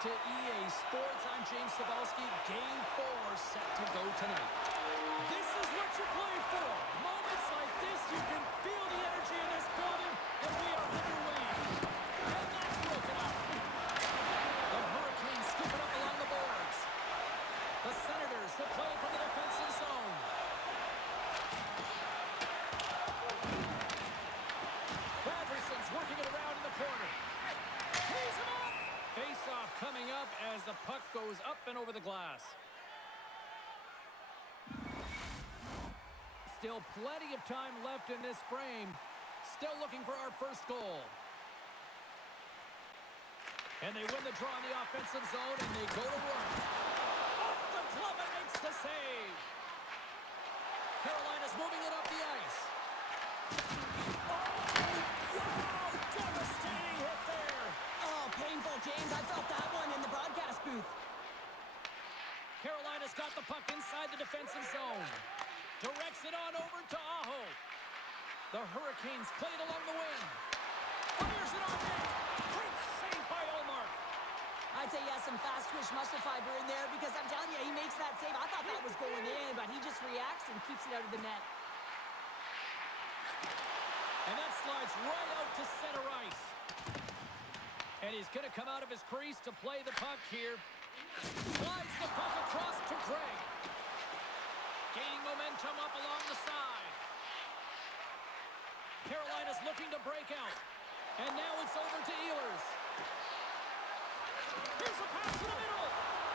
to EA Sports. I'm James Cebulski. Game 4 set to go tonight. This is what you play for. Moments like this, you can feel the energy in this building, and we are underway. And that's broken up. The Hurricanes scoop it up along the boards. The Senators will play it from the defensive zone. Batterson's working it around in the corner. He's him up! Face-off coming up as the puck goes up and over the glass. Still plenty of time left in this frame. Still looking for our first goal. And they win the draw in the offensive zone, and they go to work. Off the glove and makes the save. Carolina's moving it up the ice. Wow! Devastating hit there. Oh, painful, James. I felt that one in the broadcast booth. Carolina's got the puck inside the defensive zone. Directs it on over to Aho. The Hurricanes play it along the wing. Fires it on net. Great save by Ullmark. I'd say he has some fast-twitch muscle fiber in there because I'm telling you, he makes that save. I thought that was going in, but he just reacts and keeps it out of the net. And that slides right out to center ice. And he's going to come out of his crease to play the puck here. Slides the puck across to Gregg. Gaining momentum up along the side. Carolina's looking to break out. And now it's over to Ehlers. Here's a pass to the middle.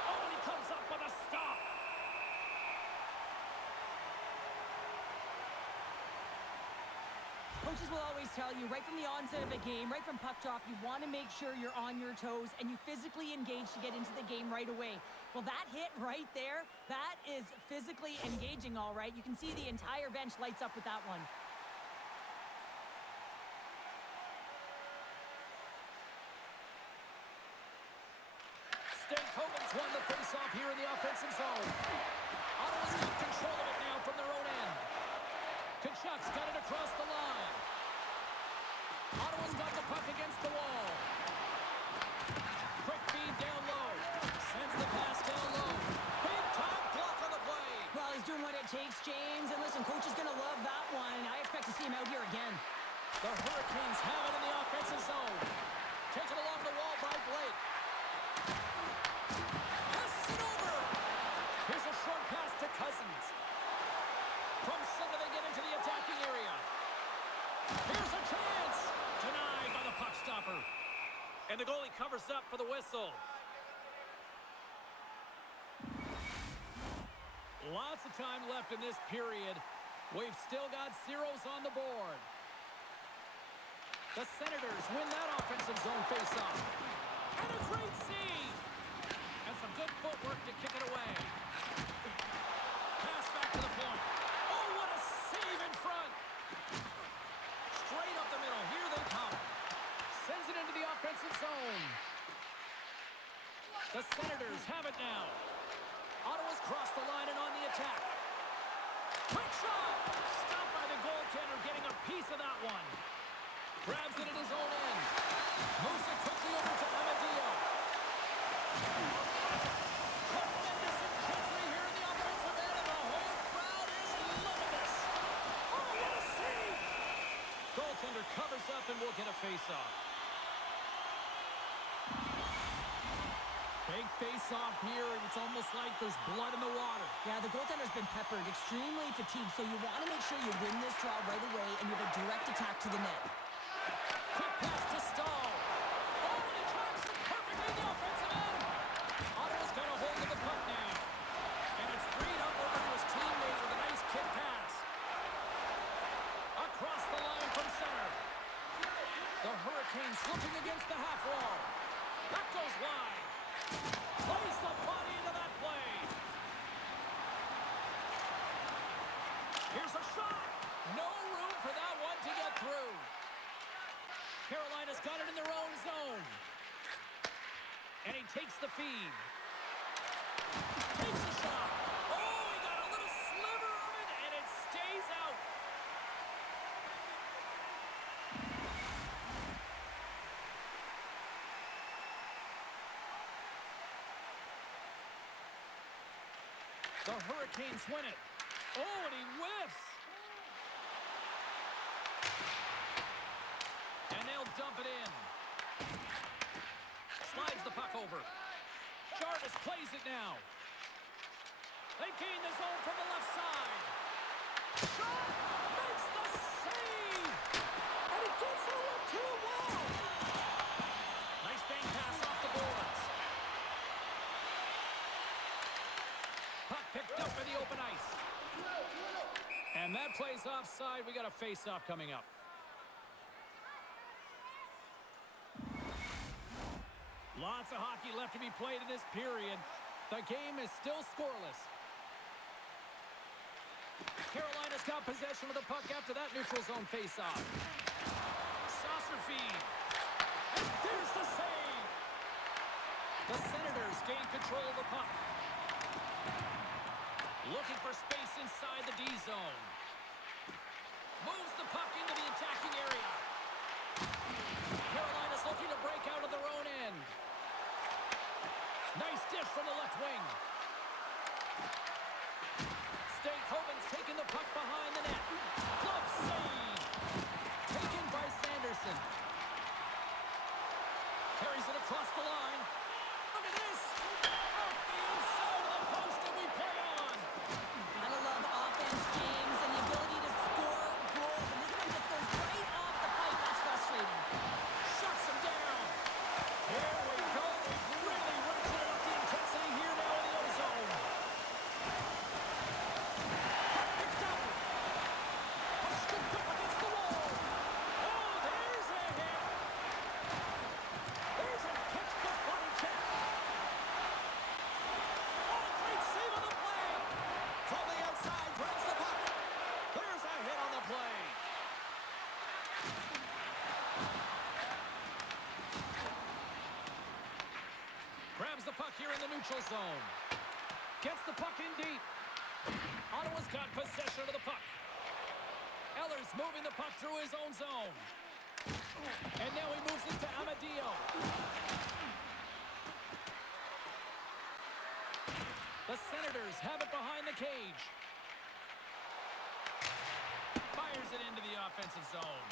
Oh, and he comes up with a stop. Coaches will always tell you, right from the onset of a game, right from puck drop, you want to make sure you're on your toes and you physically engage to get into the game right away. Well, that hit right there, that is physically engaging, all right. You can see the entire bench lights up with that one. Stankoven's won the faceoff here in the offensive zone. Ottawa's got control of it now from their own end. Kachuk's got it across the line. Ottawa's got the puck against the wall. Quick feed down low. Sends the pass down low. Big time block on the play. Well, he's doing what it takes, James. And listen, coach is going to love that one, and I expect to see him out here again. The Hurricanes have it in the offensive zone. Taken along the wall by Blake. Passes it over. Here's a short pass to Cousins. From center, they get into the attacking area. Here's a chance. Denied by the puck stopper. And the goalie covers up for the whistle. Lots of time left in this period. We've still got zeros on the board. The Senators win that offensive zone faceoff. And a great save. And some good footwork to kick it away. Pass back to the point. Oh, what a save in front. Straight up the middle. Here they come. Sends it into the offensive zone. The Senators have it now. Ottawa's crossed the line and on the attack. Quick shot. Stopped by the goaltender, getting a piece of that one. Grabs it at his own end. Moves it quickly over to Amadio. Tremendous intensity here in the offensive end, and the whole crowd is loving this. Oh, what a save! Goaltender covers up and will get a face-off. Big face-off here, and it's almost like there's blood in the water. Yeah, the goaltender's been peppered, extremely fatigued, so you want to make sure you win this draw right away and you have a direct attack to the net. Quick pass to Stahl. Oh, and he tracks it perfectly in the offensive end. Ottawa's got a hold of the puck now. And it's freed up over to his teammate with a nice kick pass. Across the line from center. The Hurricanes looking against the half wall. That goes wide. Plays the body into that play. Here's a shot. No room for that one to get through. Carolina's got it in their own zone. And he takes the feed. Takes a shot. Oh, he got a little sliver of it, and it stays out. The Hurricanes win it. Oh, and he whiffs. And they'll dump it in. Slides the puck over. Jarvis plays it now. They gain the zone from the left side. Shot! Makes the save! And it gets over too well. Nice bang pass off the boards. Puck picked up in the open ice. And that plays offside. We got a face-off coming up. Lots of hockey left to be played in this period. The game is still scoreless. Carolina's got possession of the puck after that neutral zone face-off. Saucer feed. And there's the save. The Senators gain control of the puck. Looking for space inside the D zone. Moves the puck into the attacking area. Carolina's looking to break out of their own end. Nice dish from the left wing. Hovens taking the puck behind the net. Glove save. Taken by Sanderson. Carries it across the line. Look at this. Off the inside of the post, and we play on. Gotta love offense, James, and the ability to score goals. And this one just goes right off the pipe. That's frustrating. Shuts him down. Here we go. We've really ratcheted up the intensity here now in the O-zone. Grabs the puck here in the neutral zone. Gets the puck in deep. Ottawa's got possession of the puck. Eller's moving the puck through his own zone. And now he moves it to Amadio. The Senators have it behind the cage. Fires it into the offensive zone.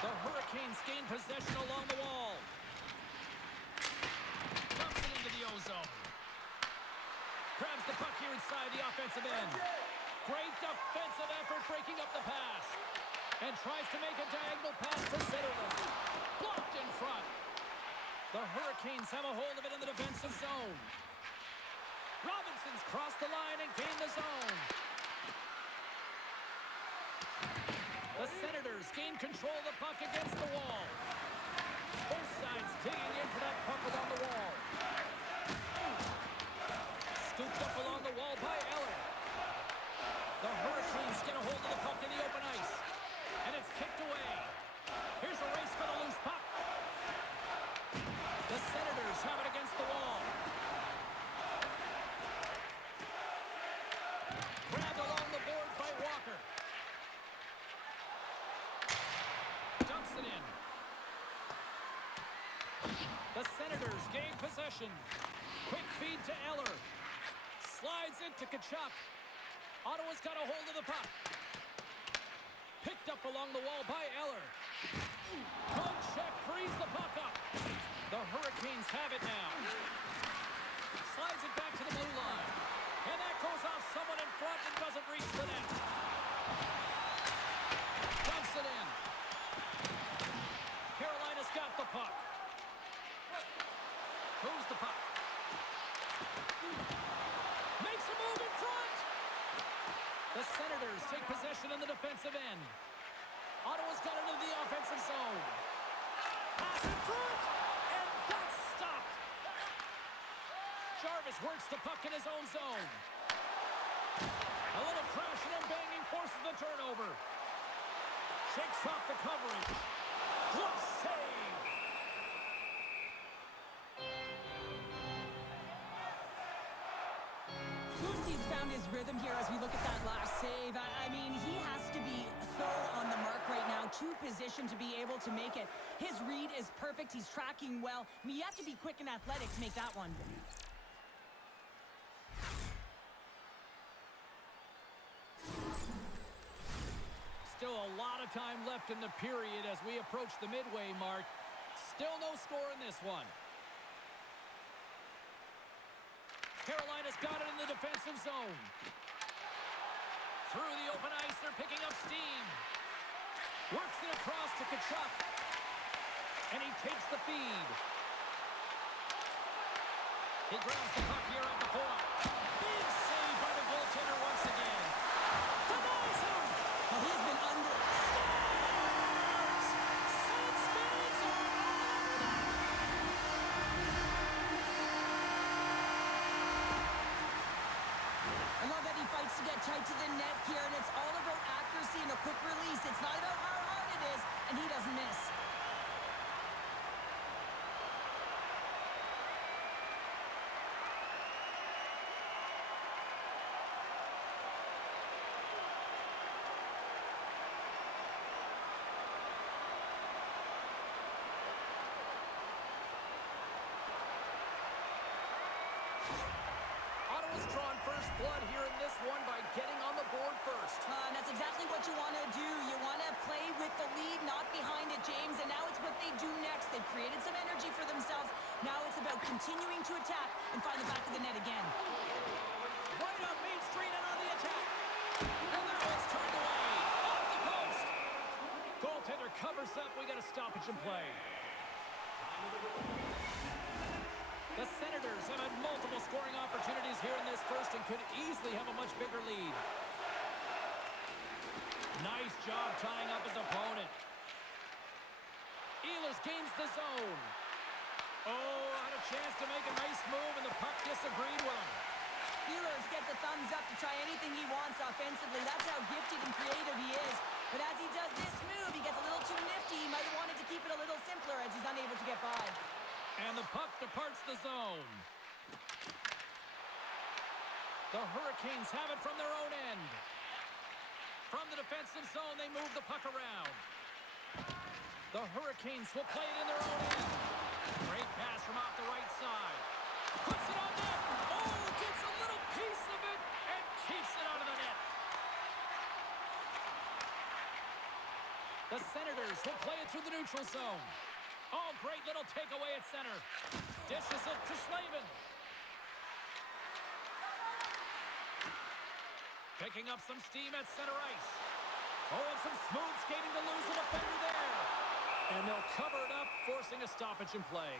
The Hurricanes gain possession along the wall. Dumps it into the O-zone. Grabs the puck here inside the offensive end. Great defensive effort breaking up the pass. And tries to make a diagonal pass to Zetterlund. Blocked in front. The Hurricanes have a hold of it in the defensive zone. Robinson's crossed the line and gained the zone. The Senators gain control of the puck against the wall. Both sides digging in for that puck along the wall. Scooped up along the wall by Eller. The Hurricanes get a hold of the puck in the open ice. And it's kicked away. Here's a race for the loose puck. The Senators have it against the wall. Grabbed along the board by Walker. Dumps it in. The Senators gain possession. Quick feed to Eller. Slides it to Tkachuk. Ottawa's got a hold of the puck. Picked up along the wall by Eller. Good check, frees the puck up. The Hurricanes have it now. Slides it back to the blue line. And that goes off someone in front and doesn't reach the net. Dumps it in. Carolina's got the puck. Moves the puck. Makes a move in front. The Senators take possession in the defensive end. Ottawa's got it into the offensive zone. Pass in front. And that's stopped. Jarvis works the puck in his own zone. A little crashing and banging forces the turnover. Shakes off the coverage. Glove save. Lucy's found his rhythm here as we look at that last save. I mean, he has to be so on the mark right now, to position to be able to make it. His read is perfect. He's tracking well. I mean, you have to be quick and athletic to make that one. lot of time left in the period as we approach the midway mark. Still no score in this one. Carolina's got it in the defensive zone. Through the open ice, they're picking up steam. Works it across to Kachuk. And he takes the feed. He grabs the puck here at the point. Big save by the goaltender once again. Denies him. Well, he's been under. I love that he fights to get tight to the net here, and it's all about accuracy and a quick release. It's not about how hard it is, and he doesn't miss. Ottawa's drawn first blood here in this one by getting on the board first. And that's exactly what you want to do. You want to play with the lead, not behind it, James. And now it's what they do next. They've created some energy for themselves. Now it's about continuing to attack and find the back of the net again. Right up Main Street and on the attack. And now it's turned away. Off the post. Goaltender covers up. We got a stoppage in play. The Senators have had multiple scoring opportunities here in this first and could easily have a much bigger lead. Nice job tying up his opponent. Ehlers gains the zone. Oh, had a chance to make a nice move, and the puck disagreed with him. Ehlers gets a thumbs up to try anything he wants offensively. That's how gifted and creative he is. But as he does this move, he gets a little too nifty. He might have wanted to keep it a little simpler as he's unable to get by. And the puck departs the zone. The Hurricanes have it from their own end. From the defensive zone, they move the puck around. The Hurricanes will play it in their own end. Great pass from off the right side. Puts it on net. Oh, gets a little piece of it and keeps it out of the net. The Senators will play it through the neutral zone. Oh, great little takeaway at center. Dishes it to Slavin. Picking up some steam at center ice. Oh, and some smooth skating to lose a defender there. And they'll cover it up, forcing a stoppage in play.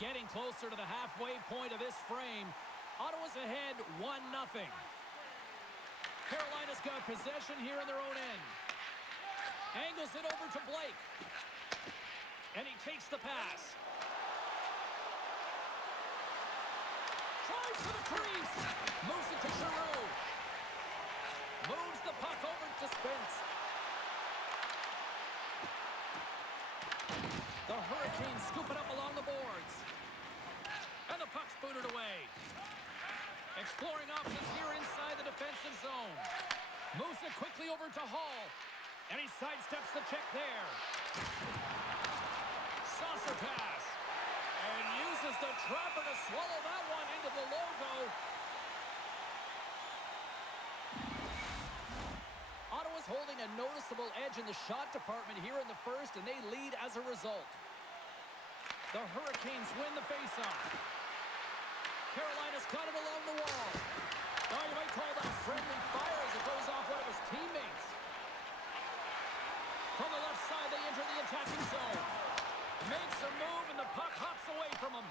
Getting closer to the halfway point of this frame. Ottawa's ahead 1-0. Carolina's got possession here in their own end. Angles it over to Blake. And he takes the pass. Tries for the crease. Moves it to Giroux. Moves the puck over to Spence. The Hurricanes scoop it up along the boards. And the puck's booted away. Exploring options here inside the defensive zone. Moves it quickly over to Hall. And he sidesteps the check there. Saucer pass. And uses the trapper to swallow that one into the logo. Ottawa's holding a noticeable edge in the shot department here in the first, and they lead as a result. The Hurricanes win the faceoff. Carolina's got it along the wall. Now you might call that friendly fire as it goes off one of his teammates. From the left side, they enter the attacking zone. Makes a move, and the puck hops away from him.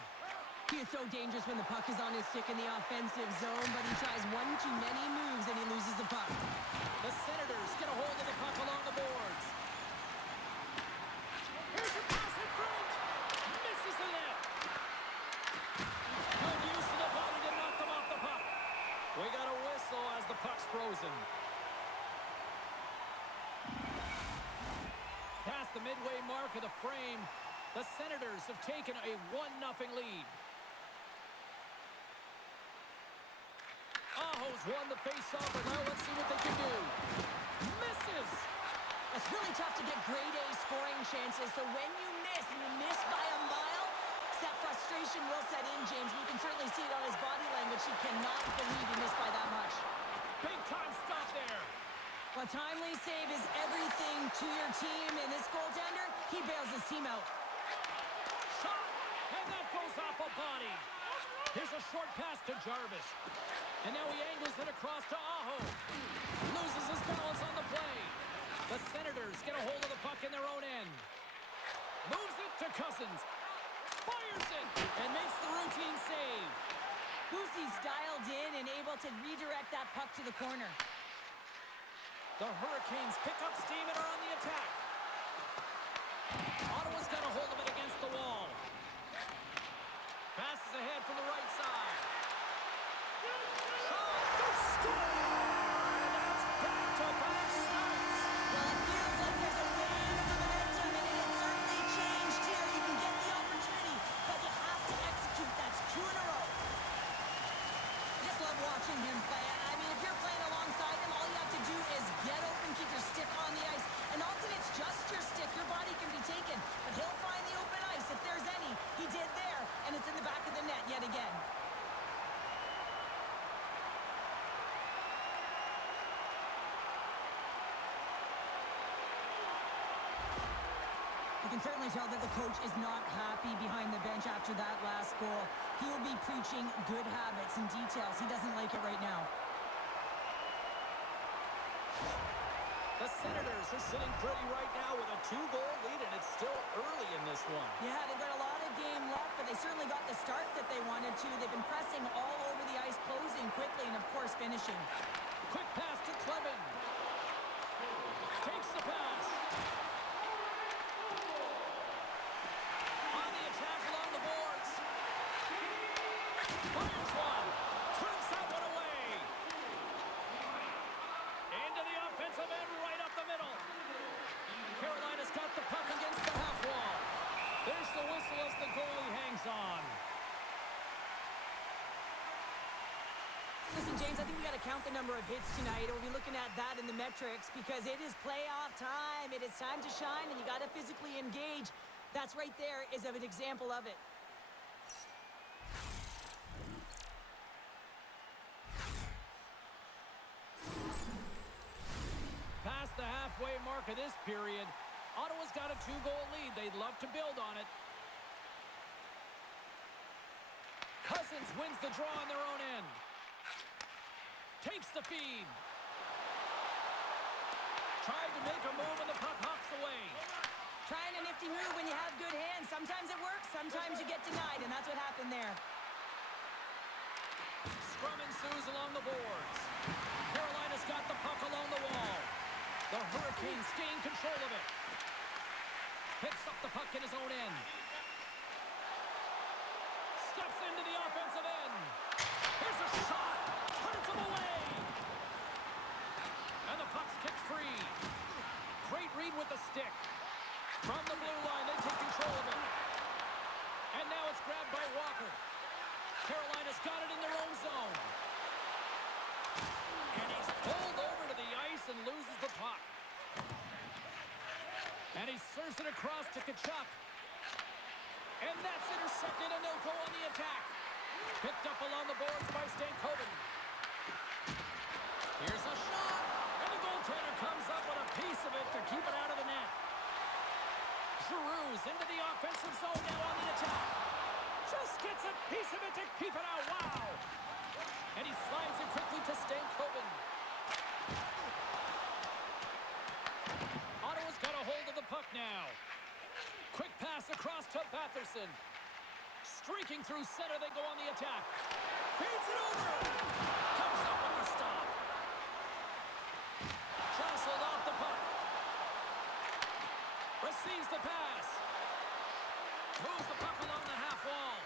He is so dangerous when the puck is on his stick in the offensive zone, but he tries one too many moves and he loses the puck. The Senators get a hold of the puck along the boards. Here's a pass in front. Misses the net. Good use of the body to knock them off the puck. We got a whistle as the puck's frozen. Past the midway mark of the frame, the Senators have taken a 1-0 lead. Aho's won the faceoff, and now let's see what they can do. Misses! It's really tough to get grade A scoring chances, so when you miss, and you miss by a mile, it's that frustration will set in, James. You can certainly see it on his body language. He cannot believe he missed by that much. Big time stop there. Well, timely save is everything to your team, and this goaltender, he bails his team out. Shot, and that goes off a body. Here's a short pass to Jarvis. And now he angles it across to Aho. Loses his balance on the play. The Senators get a hold of the puck in their own end. Moves it to Cousins. Fires it and makes the routine save. Boosie's dialed in and able to redirect that puck to the corner. The Hurricanes pick up steam and are on the attack. Ottawa's got a hold of it against the wall. Passes ahead from the right side. Shot, the score! And that's back-to-back shots. Well, it feels like there's a wave of momentum, and it has certainly changed here. You can get the opportunity, but you have to execute. That's 2 in a row. Just love watching him play. I mean, if you're playing alongside him, all you have to do is get open, keep your stick on the ice. And often it's just your stick. Your body can be taken, but he'll find the open ice if there's any. He did there, and it's in the back of the net yet again. You can certainly tell that the coach is not happy behind the bench after that last goal. He will be preaching good habits and details. He doesn't like it right now. The Senators are sitting pretty right now with a 2-goal lead, and it's still early in this one. Yeah, they've got a lot of game left, but they certainly got the start that they wanted to. They've been pressing all over the ice, closing quickly, and of course finishing. Quick pass to Clevin. Takes the pass. On the attack along the boards. Fires one. Turns that one away. Into the offensive end, right up the middle. Carolina's got the puck against the half wall. There's the whistle as the goalie hangs on. Listen, James, I think we got to count the number of hits tonight. We'll be looking at that in the metrics because it is playoff time. It is time to shine, and you got to physically engage. That's right there is an example of it. Past the halfway mark of this period, Ottawa's got a 2-goal lead. They'd love to build on it. Cousins wins the draw on their own end. Takes the feed. Tried to make a move and the puck hops away. Trying a nifty move when you have good hands. Sometimes it works, sometimes you get denied, and that's what happened there. Scrum ensues along the boards. Carolina's got the puck along the wall. The Hurricanes gain control of it. Picks up the puck in his own end. Steps into the offensive end. Here's a shot. Turns him away. And the puck's kicked free. Great read with the stick. From the blue line, they take control of it. And now it's grabbed by Walker. Carolina's got it in their own zone. And he's pulled over to the ice and loses the puck. And he serves it across to Tkachuk. And that's intercepted, and they'll go on the attack. Picked up along the boards by Stankoven. Here's a shot, and the goaltender comes up with a piece of it to keep it out of the net. Giroux's into the offensive zone now on the attack. Just gets a piece of it to keep it out. Wow! And he slides it quickly to Stankoven. Ottawa's got a hold of the puck now. Quick pass across to Batherson. Streaking through center, they go on the attack. Feeds it over. Comes up with the stop. Jostled off the puck. Receives the pass. Moves the puck along the half wall.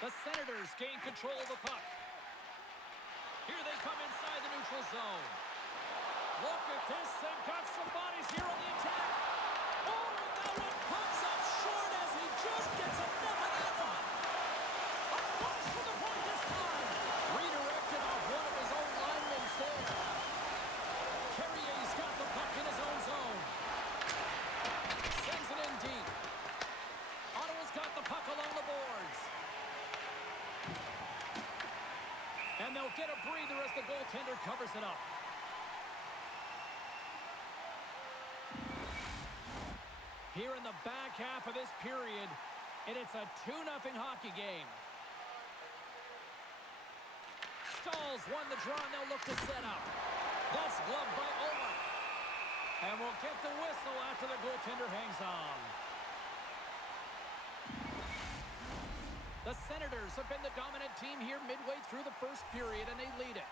The Senators gain control of the puck. Here they come inside the neutral zone. Look at this. They've got some bodies here on the attack. Oh, and that one comes up short as he just gets enough of that one. A flush for the point this time. Redirected off one of his own linemen there. Carrier's got the puck in his own zone. Sends it in deep. Ottawa's got the puck along the boards. covers it up. Here in the back half of this period, and it's a 2-0 hockey game. Stalls won the draw, and they'll look to set up. That's gloved by Omar. And we'll get the whistle after the goaltender hangs on. The Senators have been the dominant team here midway through the first period, and they lead it.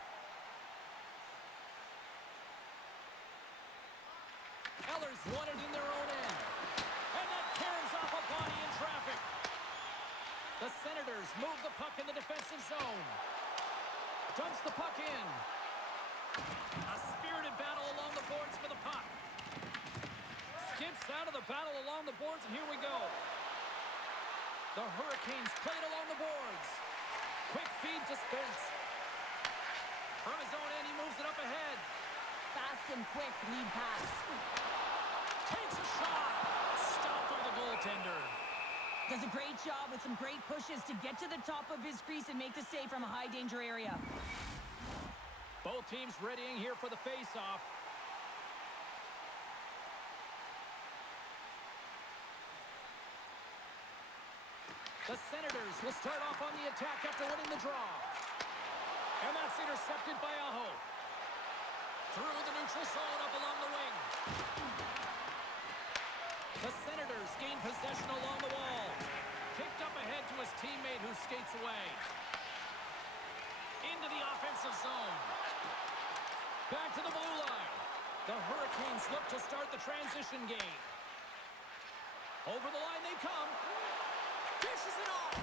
Ellers won it in their own end. And that caroms off a body in traffic. The Senators move the puck in the defensive zone. Dumps the puck in. A spirited battle along the boards for the puck. Skips out of the battle along the boards, and here we go. The Hurricanes played along the boards. Quick feed to Spence. From his own end, he moves it up ahead. Fast and quick lead pass. Takes a shot. Stopped by the goaltender. Does a great job with some great pushes to get to the top of his crease and make the save from a high-danger area. Both teams readying here for the face-off. The Senators will start off on the attack after winning the draw. And that's intercepted by Aho. Through the neutral zone up along the wing. The Senators gain possession along the wall. Kicked up ahead to his teammate who skates away. Into the offensive zone. Back to the blue line. The Hurricanes look to start the transition game. Over the line they come. Dishes it off.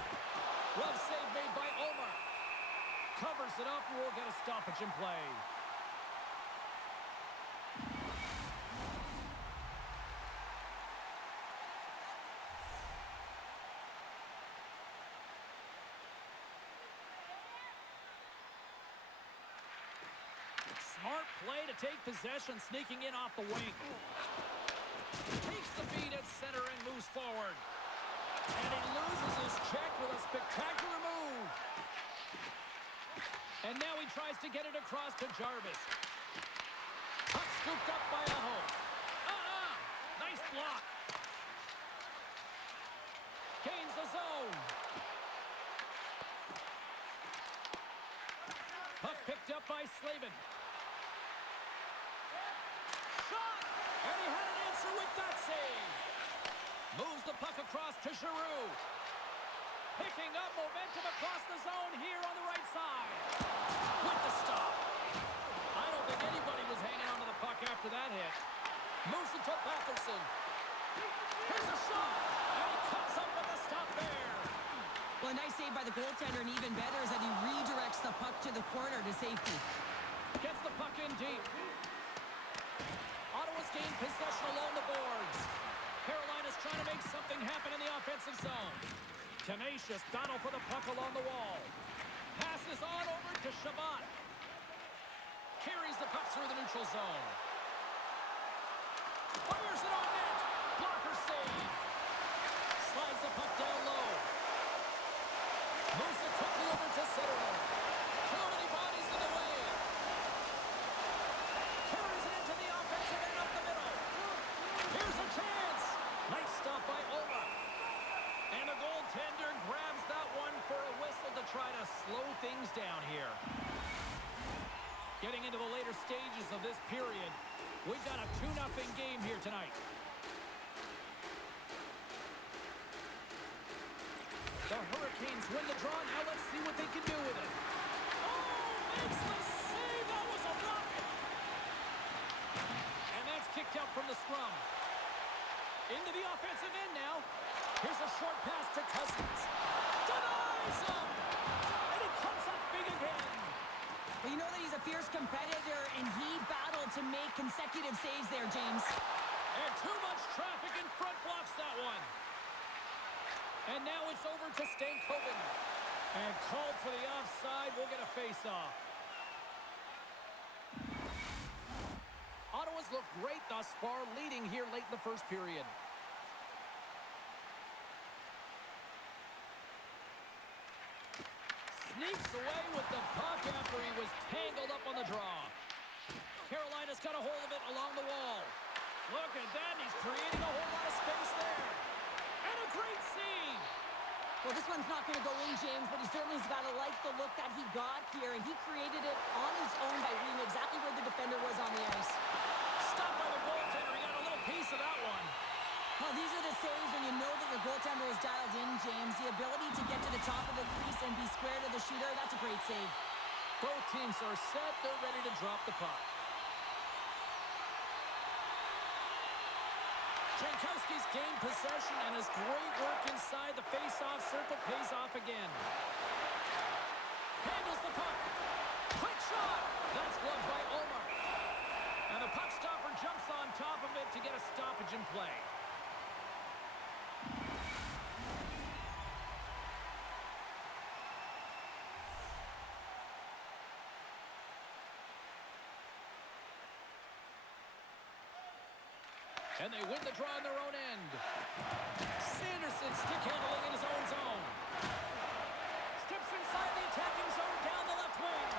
Glove save made by Omar. Covers it up, and we'll get a stoppage in play. Smart play to take possession, sneaking in off the wing. Takes the feed at center and moves forward. And he loses his check with a spectacular move. And now he tries to get it across to Jarvis. Puck scooped up by Aho. Nice block. Gains the zone. Puck picked up by Slavin. Shot! And he had an answer with that save. Moves the puck across to Giroux. Picking up momentum across the zone here on the right side. With the stop. I don't think anybody was hanging onto the puck after that hit. Moves it to Patterson. Here's a shot. And he cuts up with the stop there. Well, a nice save by the goaltender, and even better is that he redirects the puck to the corner to safety. Gets the puck in deep. Ottawa's gained possession along the boards. Carolina's trying to make something happen in the offensive zone. Tenacious battle for the puck along the wall. Passes on over to Shabbat. Carries the puck through the neutral zone. Fires it on net. Blocker save. Slides the puck down low. Moves it quickly over to Zetterlund. Too many bodies in the way. Carries it into the offensive end up the middle. Here's a chance. Nice stop by Oma. And the goaltender grabs that one for a whistle to try to slow things down here. Getting into the later stages of this period, we've got a 2-0 game here tonight. The Hurricanes win the draw. Now let's see what they can do with it. Oh, makes the save. That was a rocket. And that's kicked out from the scrum. Into the offensive end now. Here's a short pass to Cousins. Denies him. And he comes up big again. Well, you know that he's a fierce competitor, and he battled to make consecutive saves there, James. And too much traffic in front blocks that one. And now it's over to Stankoven. And called for the offside. We'll get a face-off. Ottawa's looked great thus far, leading here late in the first period. sneaks away with the puck after he was tangled up on the draw. Carolina's got a hold of it along the wall. Look at that. He's creating a whole lot of space there. And a great save. Well, this one's not going to go in, James, but he certainly has got to like the look that he got here, and he created it on his own by reading exactly where the defender was on the ice. Stopped by the goaltender. He got a little piece of that one. Well, these are the saves when you know that your goaltender is dialed in, James. The ability to get to the top of the crease and be square to the shooter, that's a great save. Both teams are set. They're ready to drop the puck. Jankowski's gained possession, and his great work inside the face-off circle pays off again. Handles the puck. Quick shot. That's gloved by Omar. And the puck stopper jumps on top of it to get a stoppage in play. And they win the draw on their own end. Sanderson stick handling in his own zone. Steps inside the attacking zone down the left wing.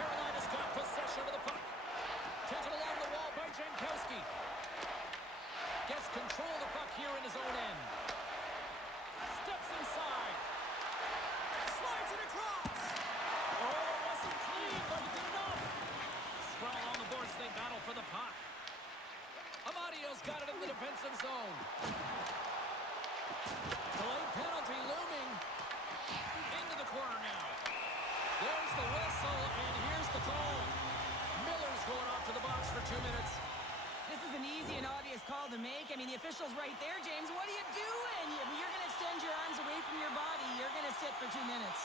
Carolina's got possession of the puck. Taken along the wall by Jankowski. Gets control of the puck here in his own end. Steps inside. Slides it across. Oh, it wasn't clean, but he did enough. Scrum along the boards, they battle for the puck. Amadio's got it in the defensive zone. Delayed penalty looming. Into the corner now. There's the whistle, and here's the call. Miller's going off to the box for 2 minutes. This is an easy and obvious call to make. I mean, the official's right there, James. What are you doing? You're going to extend your arms away from your body. You're going to sit for 2 minutes.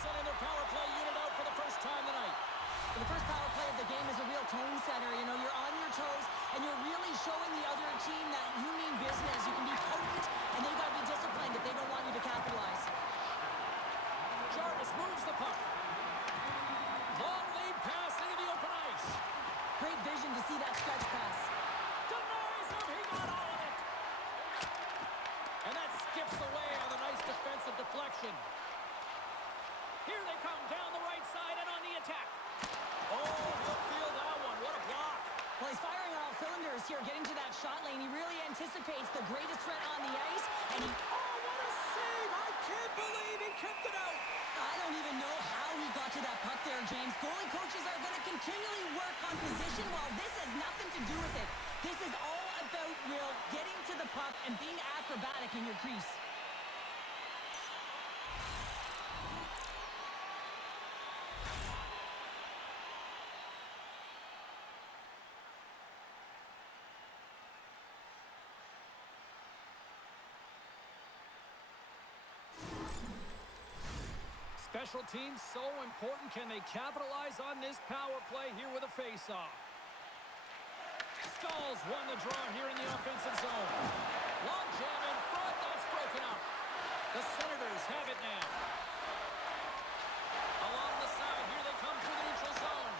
Sending their power play unit out for the first time tonight. The first power play of the game is a real tone setter. You know, you're on your toes, and you're really showing the other team that you mean business. You can be potent, and they've got to be disciplined if they don't want you to capitalize. Jarvis moves the puck. Long lead pass into the open ice. Great vision to see that stretch pass. Denies him. He got all of it. And that skips away on a nice defensive deflection. Here they come down the right side and on the attack. Oh, he'll feel that one. What a block. Well, he's firing on all cylinders here, getting to that shot lane. He really anticipates the greatest threat on the ice, and he... Oh, what a save. I can't believe he kept it out. I don't even know how he got to that puck there, James. Goalie coaches are going to continually work on position while this has nothing to do with it. This is all about, Will, getting to the puck and being acrobatic in your crease. Special teams so important. Can they capitalize on this power play here with a face-off? Stalls won the draw here in the offensive zone. Long jam in front. That's broken up. The Senators have it now. Along the side, here they come through the neutral zone.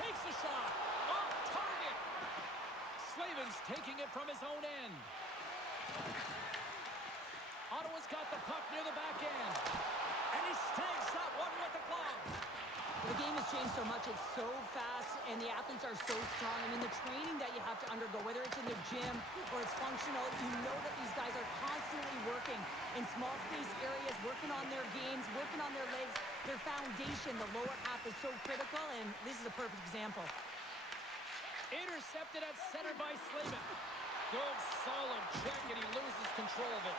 Takes a shot. Off target. Slavin's taking it from his own end. Ottawa's got the puck near the back end. And he snags that one with the glove. The game has changed so much. It's so fast, and the athletes are so strong. I mean, the training that you have to undergo, whether it's in the gym or it's functional, you know that these guys are constantly working in small space areas, working on their games, working on their legs. Their foundation, the lower half, is so critical, and this is a perfect example. Intercepted at center by Slavin. Good, solid check, and he loses control of it.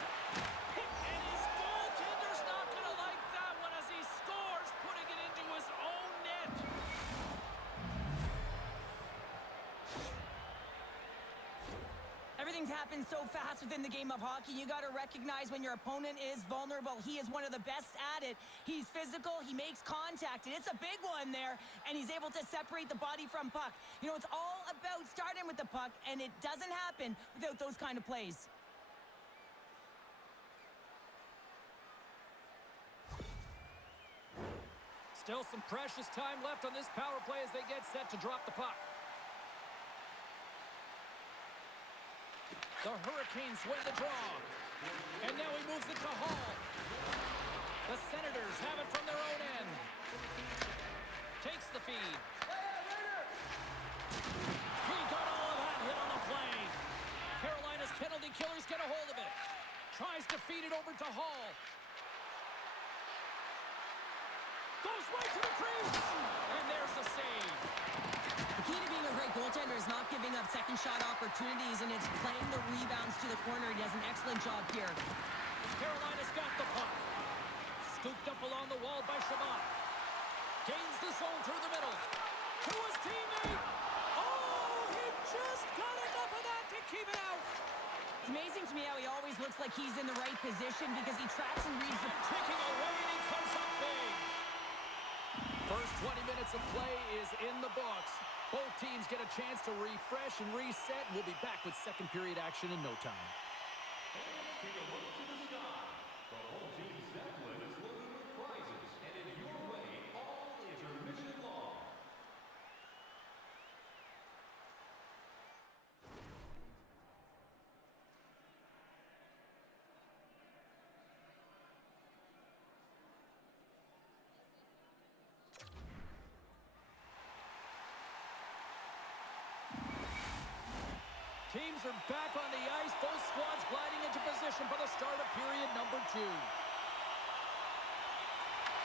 And his goaltender's not going to like that one as he scores, putting it into his own net. Everything's happened so fast within the game of hockey. You got to recognize when your opponent is vulnerable. He is one of the best at it. He's physical. He makes contact, and it's a big one there, and he's able to separate the body from puck. You know, it's all about starting with the puck, and it doesn't happen without those kind of plays. Still some precious time left on this power play as they get set to drop the puck. The Hurricanes win the draw. And now he moves it to Hall. The Senators have it from their own end. Takes the feed. He got all of that hit on the play. Carolina's penalty killers get a hold of it. Tries to feed it over to Hall. Goes right to the crease. And there's the save. The key to being a great goaltender is not giving up second shot opportunities, and it's playing the rebounds to the corner. He does an excellent job here. Carolina's got the puck. Scooped up along the wall by Shabbat. Gains the zone through the middle. To his teammate. Oh, he just got enough of that to keep it out. It's amazing to me how he always looks like he's in the right position because he tracks and reads the... Taking away, and he comes up big. First 20 minutes of play is in the books. Both teams get a chance to refresh and reset. We'll be back with second period action in no time. Teams are back on the ice. Both squads gliding into position for the start of period number 2.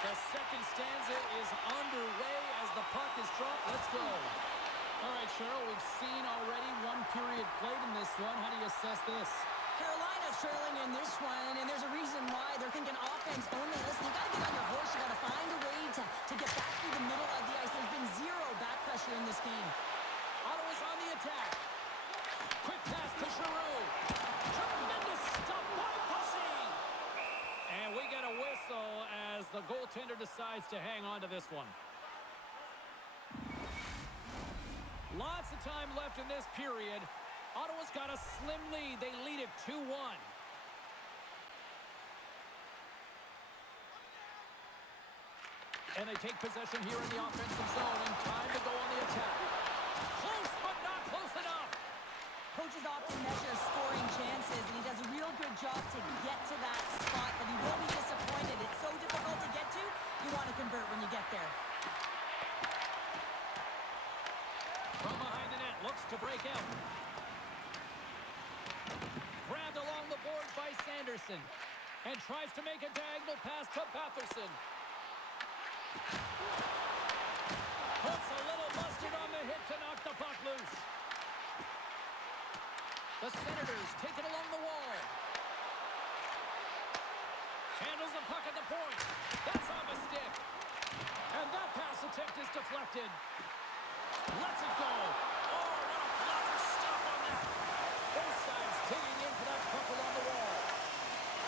The second stanza is underway as the puck is dropped. Let's go. All right, Cheryl, we've seen already one period played in this one. How do you assess this? Carolina's trailing in this one, and there's a reason why. They're thinking offense only. Listen, you got to get on your horse. You got to find a way to get back through the middle of the ice. There's been zero back pressure in this game. Ottawa's on the attack. Quick pass to Giroux. Tremendous stop by Pussy. And we get a whistle as the goaltender decides to hang on to this one. Lots of time left in this period. Ottawa's got a slim lead. They lead it 2-1. And they take possession here in the offensive zone, and time to go on the attack. Close, but not close enough. Coaches often measure scoring chances, and he does a real good job to get to that spot, but he will be disappointed. It's so difficult to get to. You want to convert when you get there. From behind the net, looks to break out. Grabbed along the boards by Sanderson, and tries to make a diagonal pass to Batherson. Puts a little mustard on the hit to knock the puck loose. The Senators take it along the wall. Handles the puck at the point. That's off a stick. And that pass attempt is deflected. Lets it go. Oh, what a blocker stop on that. Both sides digging into that puck along the wall.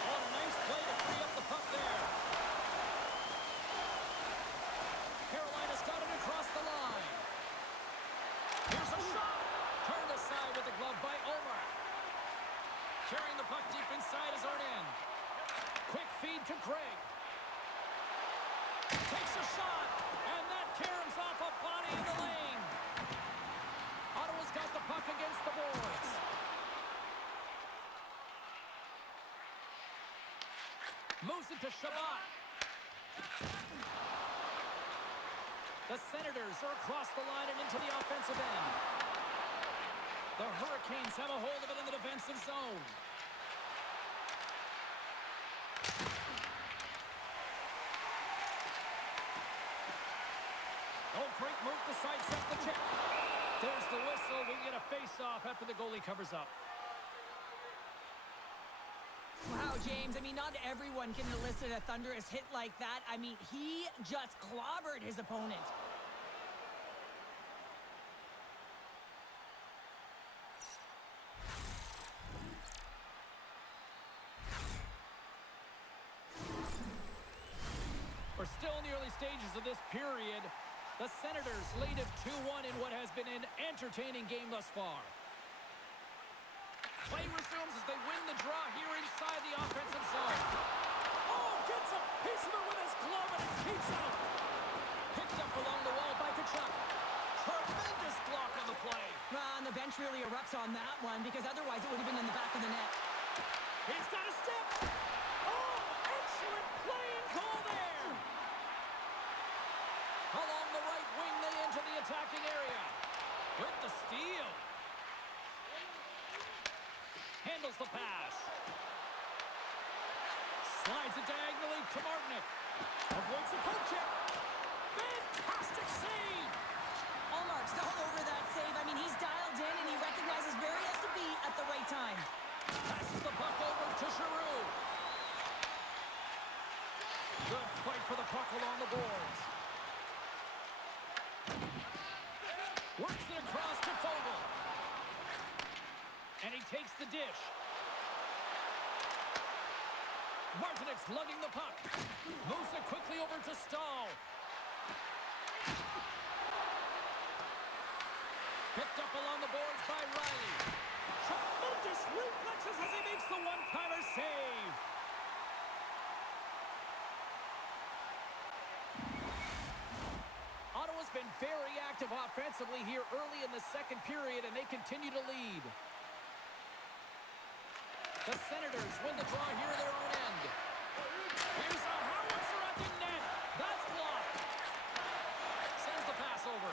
Oh, a nice play to free up the puck there. Carolina's got it across the line. Here's a shot. Turned aside with the glove by Omar. Carrying the puck deep inside his own end. Quick feed to Craig. Takes a shot. And that caroms off a body in the lane. Ottawa's got the puck against the boards. Moves it to Shabbat. The Senators are across the line and into the offensive end. The Hurricanes have a hold of it in the defensive zone. Oh, great move to sidestep the check. There's the whistle. We get a face-off after the goalie covers up. Wow, James, I mean, not everyone can elicit a thunderous hit like that. I mean, he just clobbered his opponent. We're still in the early stages of this period. The Senators lead it 2-1 in what has been an entertaining game thus far. Play resumes as they win the draw here inside the offensive zone. Oh, gets a piece of it with his glove and it keeps out. really erupts on that one because otherwise it would have been in the back of the net. He's got a step. Oh, excellent play and call there. Along the right wing, they enter the attacking area. With the steal. Handles the pass. Slides it diagonally to Martinic. Avoids the poke check. Fantastic save. Allmark's all over that save. I mean, he's dialed in and he recognizes where he has to be at the right time. Passes the puck over to Giroux. Good fight for the puck along the boards. Works it across to Fogle. And he takes the dish. Martinic's lugging the puck. Moves it quickly over to Stahl. Picked up along the boards by Riley. Tremendous reflexes as he makes the one-timer save. Ottawa's been very active offensively here early in the second period, and they continue to lead. The Senators win the draw here at their own end. Here's a howitzer at the net. That's blocked. Sends the pass over.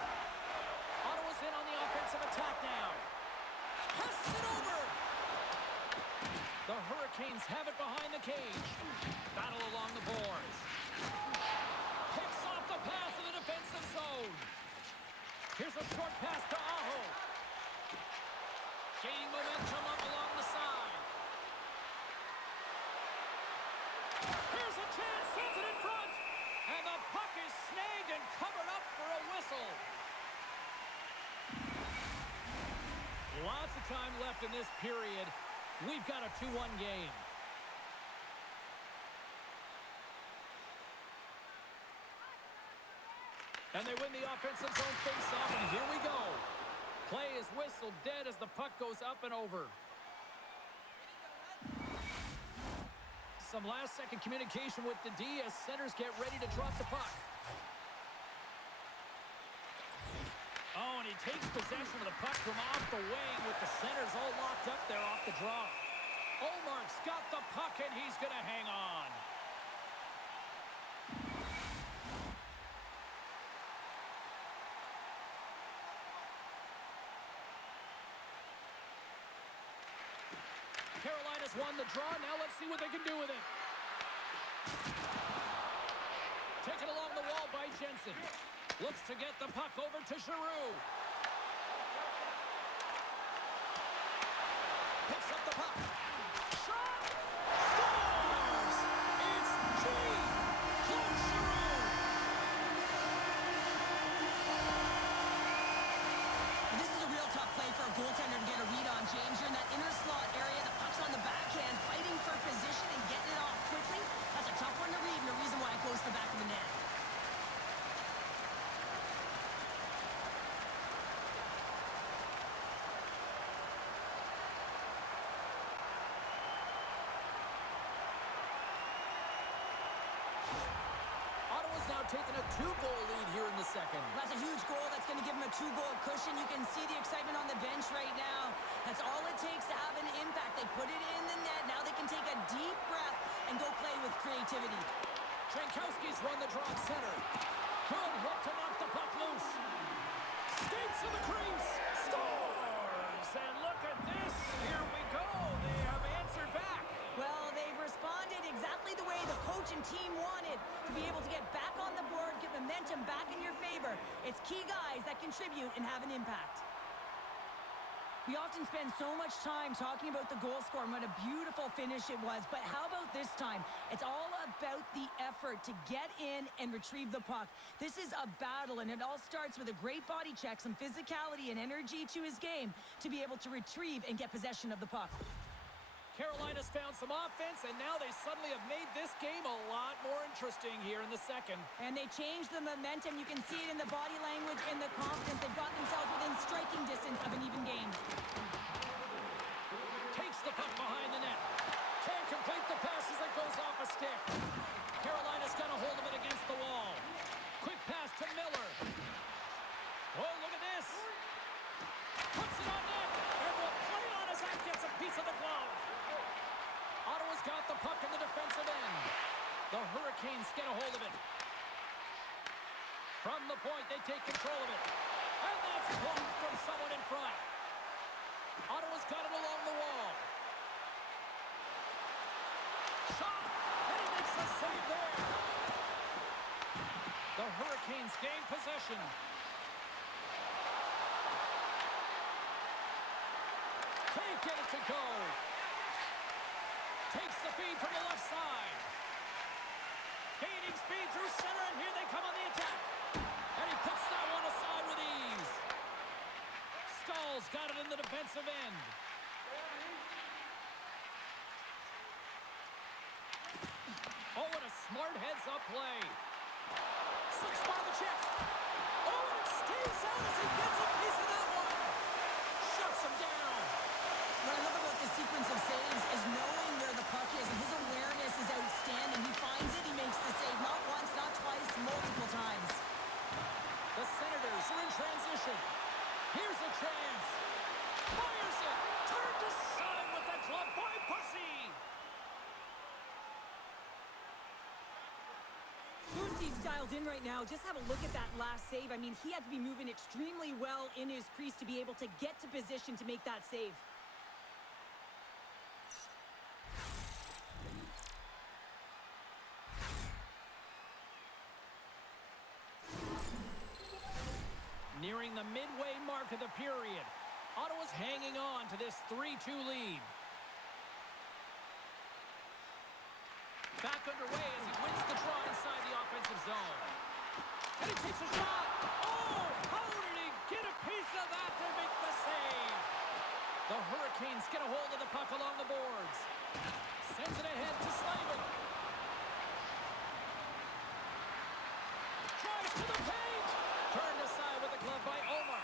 Ottawa's in on the offensive attack now. Passes it over. The Hurricanes have it behind the cage. Battle along the boards. Picks off the pass in the defensive zone. Here's a short pass to Aho. Gaining momentum up along the side. Here's a chance, sends it in front. And the puck is snagged and covered up for a whistle. Lots of time left in this period. We've got a 2-1 game. And they win the offensive zone faceoff, and here we go. Play is whistled dead as the puck goes up and over. Some last-second communication with the D as centers get ready to drop the puck. Oh, and he takes possession of the puck from off the wing with the centers all locked up there off the draw. Olmark's got the puck, and he's going to hang on. Carolina's won the draw. Now let's see what they can do with it. Taken along the wall by Jensen. Looks to get the puck over to Giroux. Picks up the puck. Shot! Scores! It's G. Claude Giroux. This is a real tough play for a goaltender to get a read on, James. You're in that inner slot area. The puck's on the backhand, fighting for position and getting it off quickly. That's a tough one to read, and the reason why it goes to the back of the net. Ottawa's now taking a 2-goal lead here in the second. That's a huge goal. That's going to give them a 2-goal cushion. You can see the excitement on the bench right now. That's all it takes to have an impact. They put it in the net. Now they can take a deep breath and go play with creativity. Jankowski's run the draw at center. Good hit to knock the puck loose. Skates to the crease. Scores! And look at this. Here we go. They have answered back. Well, they've responded exactly the way the coach and team wanted, to be able to get back on the board, get momentum back in your favor. It's key guys that contribute and have an impact. We often spend so much time talking about the goal score and what a beautiful finish it was, but how about this time? It's all about the effort to get in and retrieve the puck. This is a battle, and it all starts with a great body check, some physicality and energy to his game to be able to retrieve and get possession of the puck. Carolina's found some offense, and now they suddenly have made this game a lot more interesting here in the second. And they changed the momentum. You can see it in the body language and the confidence. They've got themselves within striking distance of an even game. Takes the puck behind the net. Can't complete the pass as it goes off a stick. Carolina's got a hold of it against the wall. Quick pass to Miller. Oh, look at this. Puts it on net. point. They take control of it. And that's blocked from someone in front. Ottawa's got it along the wall. Shot! And he makes a save there. The Hurricanes gain possession. Can't get it to go. Takes the feed from the left side. Gaining speed through center, and here they come on the attack. And he puts that one aside with ease. Stahl's got it in the defensive end. Oh, and a smart heads-up play. Slips by the check. Oh, and it stays out as he gets a piece of that one. Shuts him down. What I love about this sequence of saves is knowing where the puck is, and his awareness is outstanding. He finds it, he makes the save not once, not twice, multiple times. The Senators are in transition. Here's a chance. Fires it. Turned aside with the club by Pussy. Boone team's dialed in right now. Just have a look at that last save. I mean, he had to be moving extremely well in his crease to be able to get to position to make that save. Nearing the midway mark of the period. Ottawa's hanging on to this 3-2 lead. Back underway as he wins the draw inside the offensive zone. And he takes a shot. Oh, how did he get a piece of that to make the save? The Hurricanes get a hold of the puck along the boards. Sends it ahead to Stanley. Tries to the paint. Turned aside with the glove by Omar.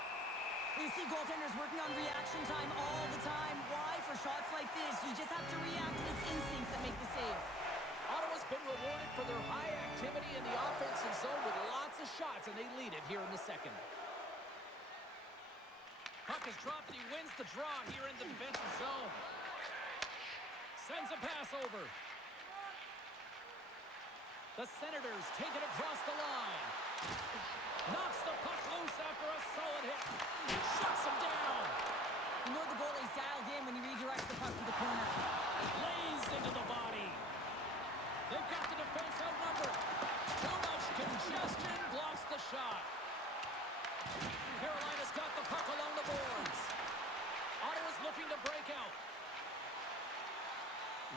You see goaltenders working on reaction time all the time. Why? For shots like this, you just have to react. It's instincts that make the save. Ottawa's been rewarded for their high activity in the offensive zone with lots of shots, and they lead it here in the second. Puck is dropped, and he wins the draw here in the defensive zone. Sends a pass over. The Senators take it across the line. Knocks the puck loose after a solid hit. Shuts him down. You know the goalie's dialed in when he redirects the puck to the corner. Lays into the body. They've got the defense outnumbered. Too much congestion blocks the shot. Carolina's got the puck along the boards. Ottawa's looking to break out.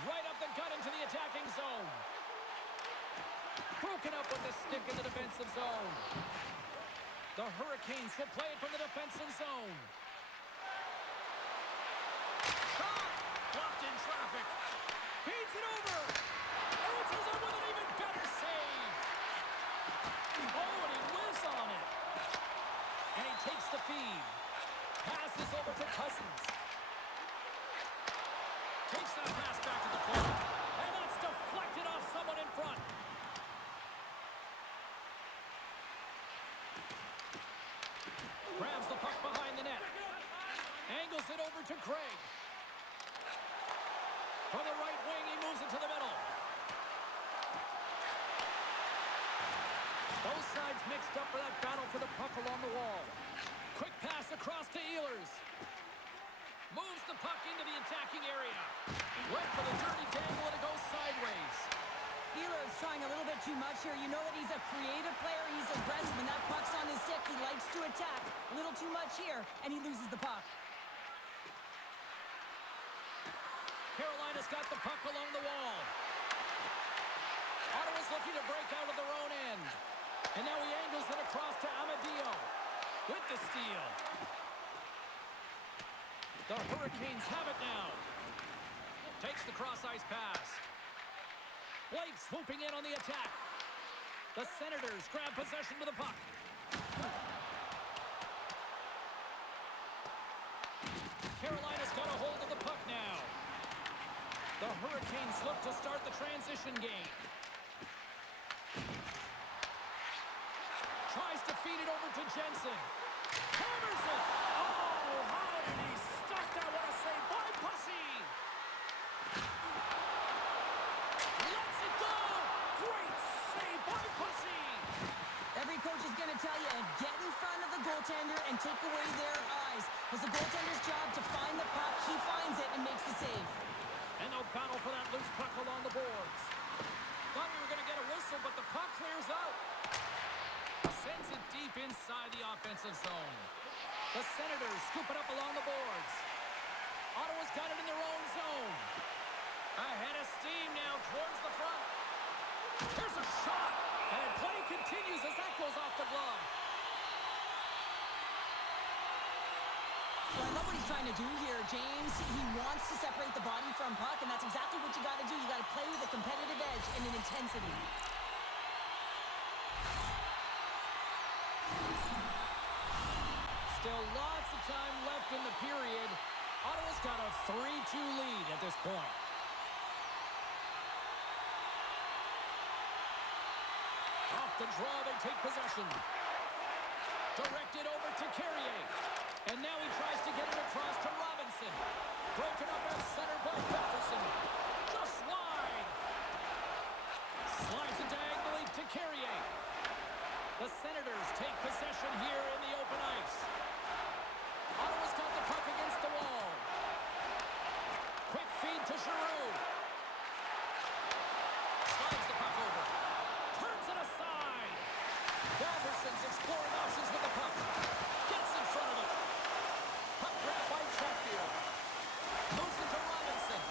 Right up the gut into the attacking zone. Broken up with the stick in the defensive zone. The Hurricanes will play it from the defensive zone. Shot! Blocked in traffic. Feeds it over. Answers it with an even better save. Oh, and he whiffs on it. And he takes the feed. Passes over to Cousins. Takes that pass back to the corner. And that's deflected off someone in front. Grabs the puck behind the net. Angles it over to Craig. From the right wing, he moves it to the middle. Both sides mixed up for that battle for the puck along the wall. Quick pass across to Ehlers. Moves the puck into the attacking area. Went for the dirty dangle and it goes sideways. Ehlers trying a little bit too much here. You know that he's a creative player. He's aggressive. When that puck's on his stick, he likes to attack. A little too much here, and he loses the puck. Carolina's got the puck along the wall. Ottawa's looking to break out of their own end. And now he angles it across to Amadio. With the steal. The Hurricanes have it now. Takes the cross-ice pass. Blake swooping in on the attack. The Senators grab possession with the puck. Carolina's got a hold of the puck now. The Hurricanes look to start the transition game. Tries to feed it over to Jensen. Hammers it! Oh, how did he stop that? What a save by Pussy! Lets it go! Great save by Pussy! Every coach is going to tell you, if and take away their eyes. It's the goaltender's job to find the puck. He finds it and makes the save. And they'll battle for that loose puck along the boards. Thought we were going to get a whistle, but the puck clears out. Sends it deep inside the offensive zone. The Senators scoop it up along the boards. Ottawa's got it in their own zone. Ahead of steam now towards the front. Here's a shot. And play continues as that goes off the glove. So I love what he's trying to do here, James. He wants to separate the body from puck, and that's exactly what you got to do. You got to play with a competitive edge and an intensity. Still lots of time left in the period. Ottawa's got a 3-2 lead at this point. Off the draw, they take possession. Directed over to Carrier. And now he tries to get it across to Robinson. Broken up at center by Patterson. Just wide. Slides it diagonally to Carrier. The Senators take possession here in the open ice. Ottawa's got the puck against the wall. Quick feed to Giroux. Slides the puck over. Turns it aside. Robertson's exploring options with the puck. Gets in front of it. Puck grab by Chatfield. Moves it to Robinson.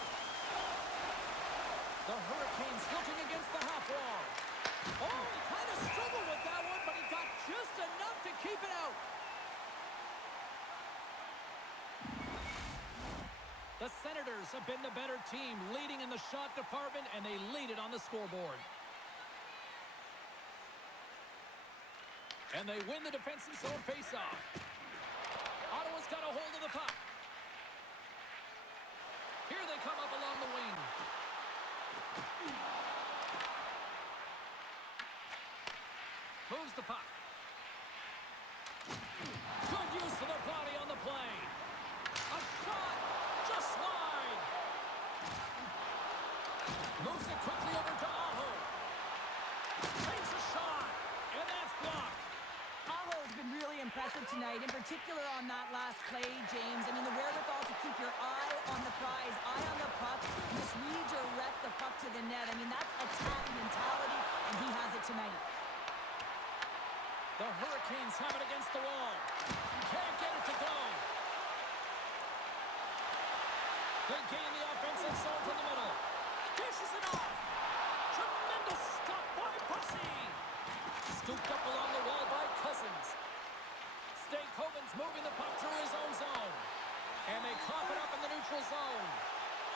The Hurricanes looking against the half wall. Oh, he kind of struggled with that one, but he got just enough to keep it out. The Senators have been the better team, leading in the shot department, and they lead it on the scoreboard. And they win the defensive zone faceoff. Ottawa's got a hold of the puck. Here they come up along the wing. Moves the puck. Good use of the body on the play. A shot just wide. Moves it quickly over to Aho. Takes a shot, and that's blocked. Aho's been really impressive tonight, in particular on that last play, James. I mean, the wherewithal to keep your eye on the prize, eye on the puck, and just redirect the puck to the net. I mean, that's attack mentality, and he has it tonight. The Hurricanes have it against the wall. Can't get it to go. They gain the offensive zone from the middle. Dishes it off. Tremendous stop by Bussy. Scooped up along the wall by Cousins. Stankoven's moving the puck through his own zone. And they cough it up in the neutral zone.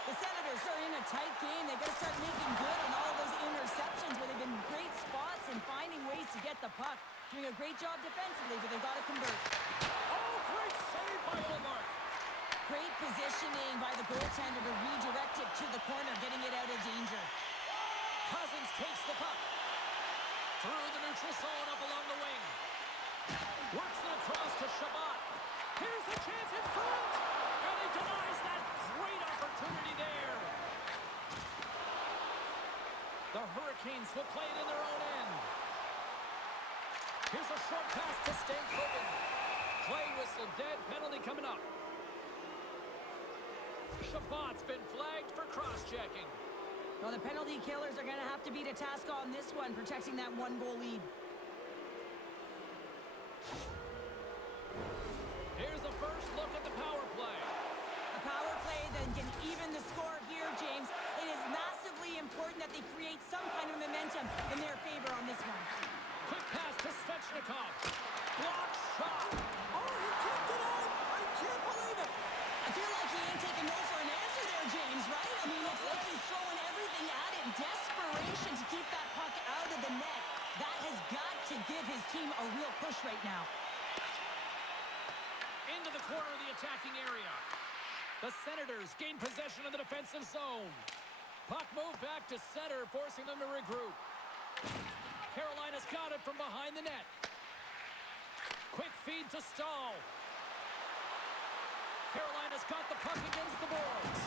The Senators are in a tight game. They got to start making good on all of those interceptions where they've been great spots and finding ways to get the puck. Doing a great job defensively, but they've got to convert. Oh, great save by Olmark. Great positioning by the goaltender to redirect it to the corner, getting it out of danger. Cousins takes the puck. Through the neutral zone up along the wing. Works it across to Shabbat. Here's a chance in front. And he denies that great opportunity there. The Hurricanes will play it in their own end. Here's a short pass to Stankoven. Play whistle dead. Penalty coming up. Shabbat's been flagged for cross-checking. Well, the penalty killers are going to have to beat a task on this one, protecting that one-goal lead. Here's a first look at the power play. A power play that can even the score here, James. It is massively important that they create some kind of momentum in their favor on this one. Quick pass to Svechnikov. Block shot. Oh, he kicked it out. I can't believe it. I feel like he ain't taking no for an answer there, James, right? I mean, it's like he's throwing everything at it in desperation to keep that puck out of the net. That has got to give his team a real push right now. Into the corner of the attacking area. The Senators gain possession of the defensive zone. Puck moved back to center, forcing them to regroup. Carolina's got it from behind the net. Quick feed to Stahl. Carolina's got the puck against the boards.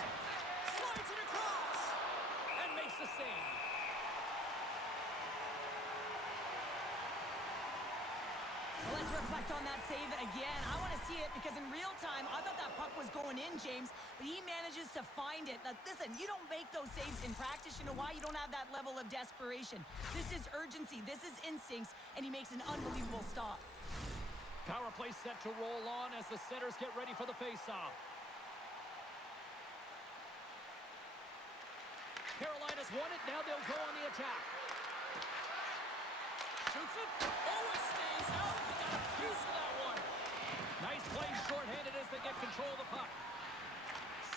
Slides it across. And makes the save. Well, Let's reflect on that save again. I want to see it because in real time, I thought that puck was going in, James, but he manages to find it. Now, listen, you don't make those saves in practice. You know why? You don't have that level of desperation. This is urgency. This is instincts, and he makes an unbelievable stop. Power play set to roll on as the Senators get ready for the faceoff. Carolina's won it. Now they'll go on the attack. Shoots it. Oh, it stays out. He got a piece of that one. Nice play shorthanded as they get control of the puck.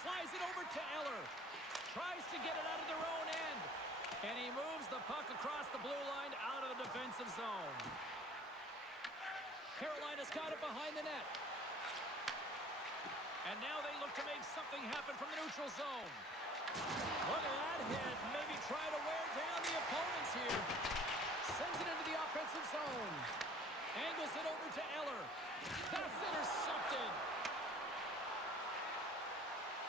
Slides it over to Eller. Tries to get it out of their own end. And he moves the puck across the blue line out of the defensive zone. Carolina's got it behind the net. And now they look to make something happen from the neutral zone. Look at that hit. Maybe try to wear down the opponents here. Sends it into the offensive zone. Angles it over to Eller. That's intercepted.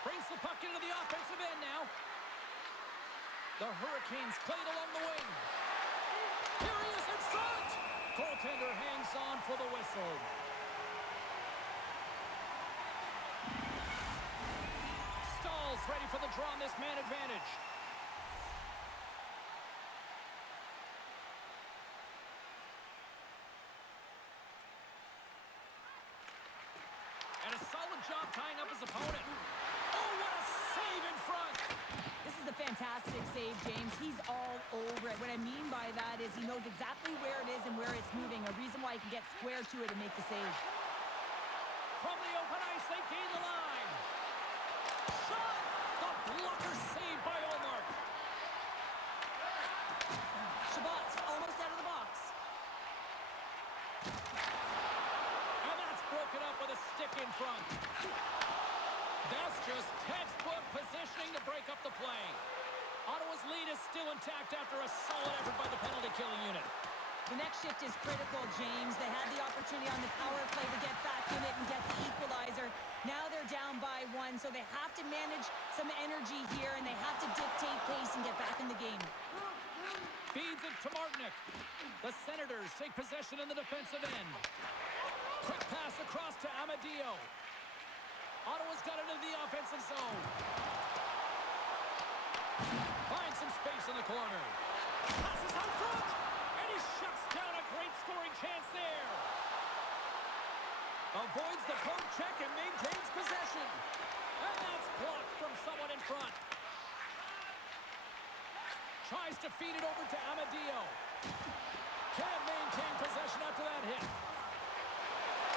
Brings the puck into the offensive end now. The Hurricanes played along the wing. Here he is in front. Goaltender hangs on for the whistle. Stahl's ready for the draw on this man advantage. And a solid job tying up his opponent. Oh, what a save in front. This is a fantastic save, James. He's all over it. What I mean by that is he knows exactly where it is and where it's moving. A reason why he can get square to it and make the save. From the open ice, they gain the line. Shot! The blocker saved by Olmark. Shabbat's almost out of the box. And that's broken up with a stick in front. That's just textbook positioning to break up the play. Ottawa's lead is still intact after a solid effort by the penalty-killing unit. The next shift is critical, James. They had the opportunity on the power play to get back in it and get the equalizer. Now they're down by one, so they have to manage some energy here, and they have to dictate pace and get back in the game. Feeds it to Martinick. The Senators take possession in the defensive end. Quick pass across to Amadio. Ottawa's got it into the offensive zone. Finds some space in the corner. Passes out front. And he shuts down a great scoring chance there. Avoids the poke check and maintains possession. And that's blocked from someone in front. Tries to feed it over to Amadio. Can't maintain possession after that hit.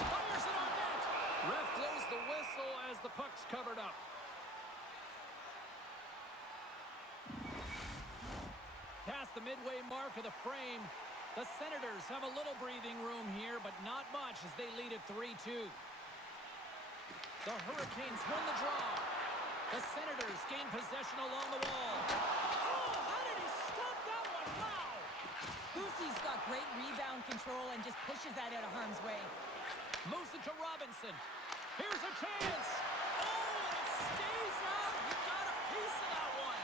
Fires it on net. Ref blows the whistle as the puck's covered up. Past the midway mark of the frame, the Senators have a little breathing room here, but not much as they lead at 3-2. The Hurricanes win the draw. The Senators gain possession along the wall. Oh, how did he stop that one? Wow! Boosie's got great rebound control and just pushes that out of harm's way. Moves it to Robinson. Here's a chance. Oh, and it stays out. He got a piece of that one.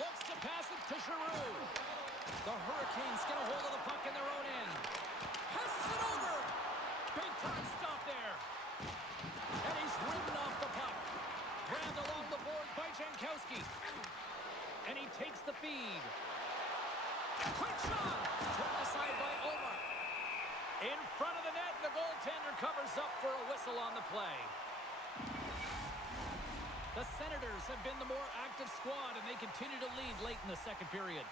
Looks to pass it to Giroux. The Hurricanes get a hold of the puck in their own end. Passes it over. Big time stop there. And he's ridden off the puck. Grabbed along the boards by Jankowski. And he takes the feed. Quick shot. Turned aside by Omar. In front of the net, the goaltender covers up for a whistle on the play. The Senators have been the more active squad, and they continue to lead late in the second period.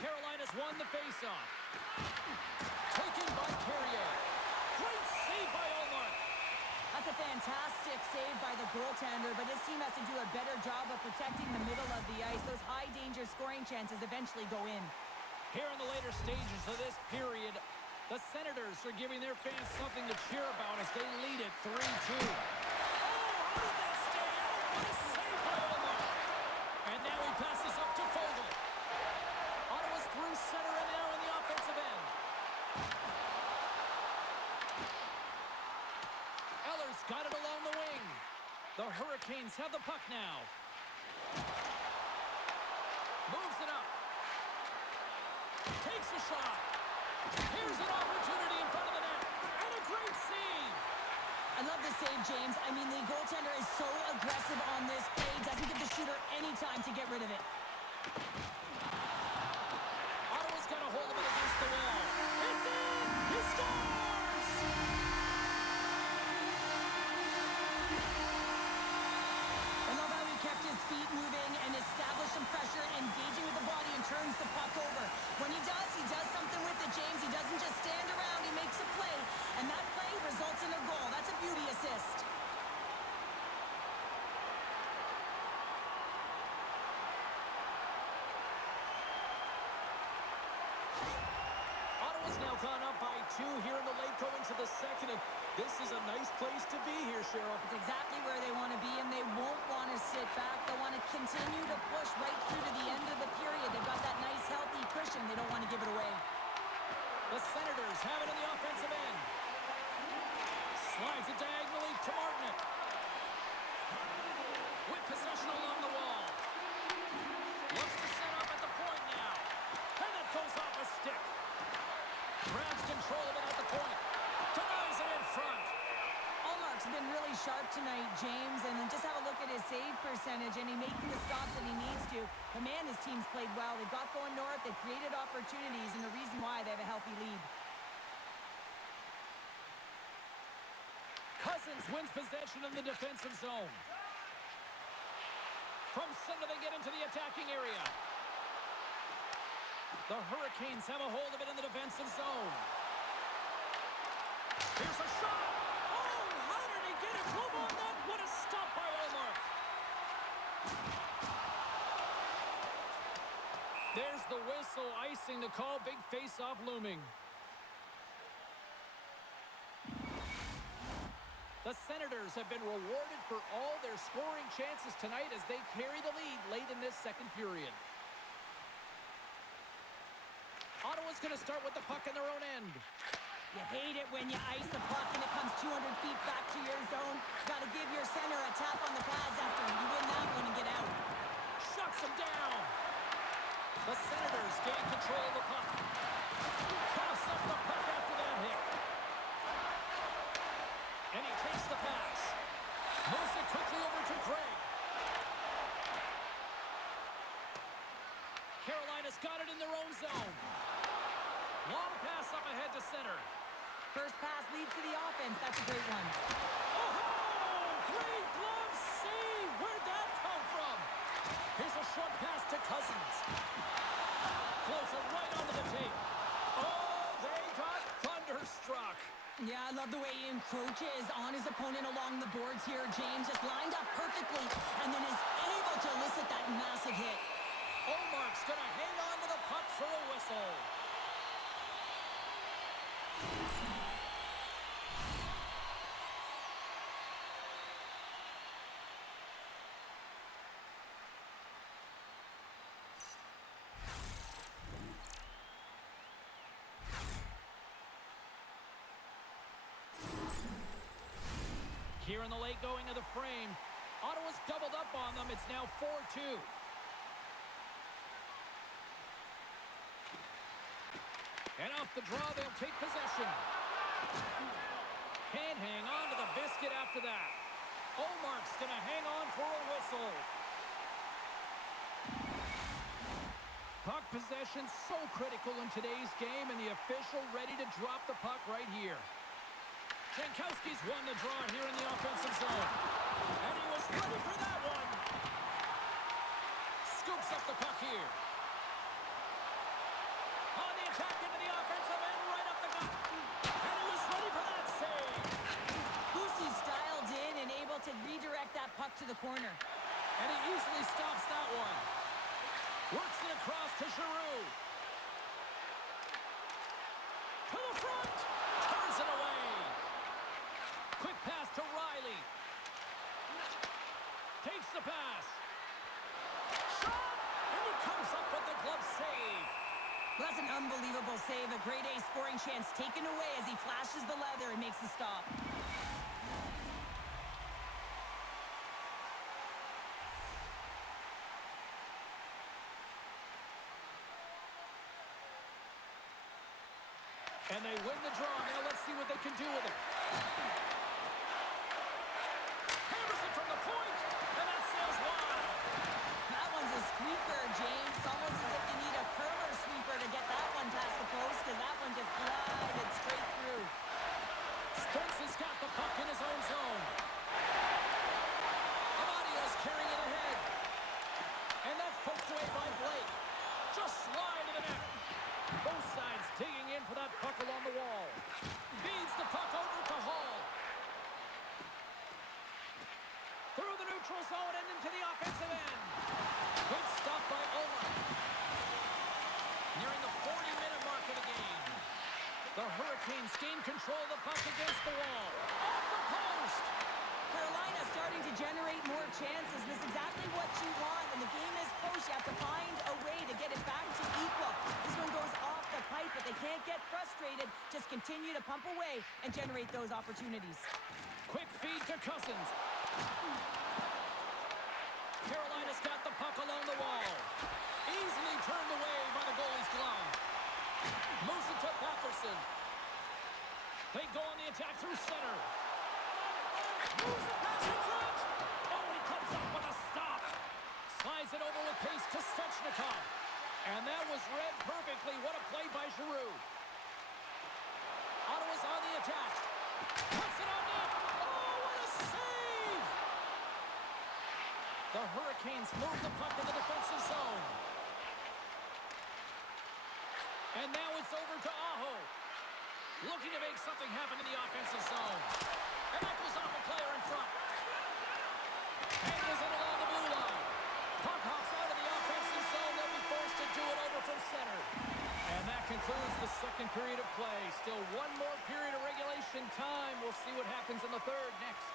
Carolina's won the faceoff. Taken by Carrier. Great save by Olmark. That's a fantastic save by the goaltender, but his team has to do a better job of protecting the middle of the ice. Those high-danger scoring chances eventually go in. Here in the later stages of this period, the Senators are giving their fans something to cheer about as they lead it 3-2. Oh, how did that stay out? What a save by Olmark. And now he passes up to Fogle. Ottawa's through center and now in the offensive end. Eller's got it along the wing. The Hurricanes have the puck now. Moves it up. Takes a shot. Here's an opportunity in front of the net. And a great save. I love the save, James. I mean, the goaltender is so aggressive on this play. Doesn't give the shooter any time to get rid of it. Ottawa's got a hold of it against the wall. It's in! He scores! I love how he kept his feet moving and established some pressure, engaging with the body and turns the puck over. When he does something with it, James. He doesn't just stand around, he makes a play. And that play results in a goal. That's a beauty assist. Ottawa's now gone up by 2 here in the late going to the second. And this is a nice place to be here, Cheryl. It's exactly where they want to be, and they won't want to sit back. They want to continue to push right through to the end of the period. They've got that nice, healthy cushion. They don't want to give it away. The Senators have it in the offensive end. Slides it diagonally to Martinek. With possession along the wall. Looks to set up at the point now. And it goes off a stick. Grabs control of it at the point. Denies it in front. Allmark's been really sharp tonight, James, and then just have a look at his save percentage, and he's making the stops that he needs to. But man, his team's played well. They've got going north. They've created opportunities, and the reason why they have a healthy lead. Cousins wins possession in the defensive zone. From center, they get into the attacking area. The Hurricanes have a hold of it in the defensive zone. Here's a shot. Oh, how did he get a glove on that? What a stop by Ullmark. There's the whistle, icing the call. Big face-off looming. The Senators have been rewarded for all their scoring chances tonight as they carry the lead late in this second period. Ottawa's going to start with the puck in their own end. You hate it when you ice the puck and it comes 200 feet back to your zone. Got to give your center a tap on the pads after you win that one and get out. Shuts him down. The Senators gain control of the puck. Toss up the puck after that hit. And he takes the pass. Moves it quickly over to Craig. Carolina's got it in their own zone. Long pass up ahead to center. First pass leads to the offense. That's a great one. Oh, great glove save. Where'd that come from? Here's a short pass to Cousins. Floats it right onto the tape. Oh, they got thunderstruck. Yeah, I love the way he encroaches on his opponent along the boards here. James just lined up perfectly and then is able to elicit that massive hit. Ullmark's going to hang on to the puck for a whistle. Here in the late going of the frame, Ottawa's doubled up on them. It's now 4-2. And off the draw, they'll take possession. Can't hang on to the biscuit after that. Ullmark's going to hang on for a whistle. Puck possession so critical in today's game, and the official ready to drop the puck right here. Jankowski's won the draw here in the offensive zone. And he was ready for that one. Scoops up the puck here. On the attack into the offensive end, right up the gut. And he was ready for that save. Boosie's dialed in and able to redirect that puck to the corner. And he easily stops that one. Works it across to Giroux. To the front. Turns it away. Quick pass to Riley. Takes the pass. Shot! And he comes up with the glove save. Well, that's an unbelievable save. A grade A scoring chance taken away as he flashes the leather and makes the stop. And they win the draw. Now let's see what they can do with it. Hammers it from the point, and that sails wide. That one's a squeaker, James. It's almost as if you need a curler sweeper to get that one past the post, because that one just glided straight through. Spence has got the puck in his own zone. Amadio's carrying it ahead. And that's poked away by Blake. Just slide to the net. Both sides digging in for that puck along the wall. Feeds the puck over to Hall. Through the neutral zone and into the offensive end. Good stop by Owen. Nearing the 40-minute mark of the game. The Hurricanes gain control of the puck against the wall. Off the post. Carolina starting to generate more chances. This is exactly what you want. When the game is close, you have to find a way to get it back to equal. This one goes off the pipe, but they can't get frustrated. Just continue to pump away and generate those opportunities. Quick feed to Cousins. Carolina's got the puck along the wall. Easily turned away by the goalie's glove. Moves it to Patterson. They go on the attack through center. Moves the pass in front. Oh, he comes up with a stop. Slides it over with pace to Svechnikov. And that was read perfectly. What a play by Giroux. Ottawa's on the attack. Puts it on net. Oh, what a save! The Hurricanes move the puck in the defensive zone. And now it's over to Aho. Looking to make something happen in the offensive zone. And that goes off a player in front. And is it along the blue line. Puck hops out of the offensive zone. They'll be forced to do it over from center. And that concludes the second period of play. Still one more period of regulation time. We'll see what happens in the third next.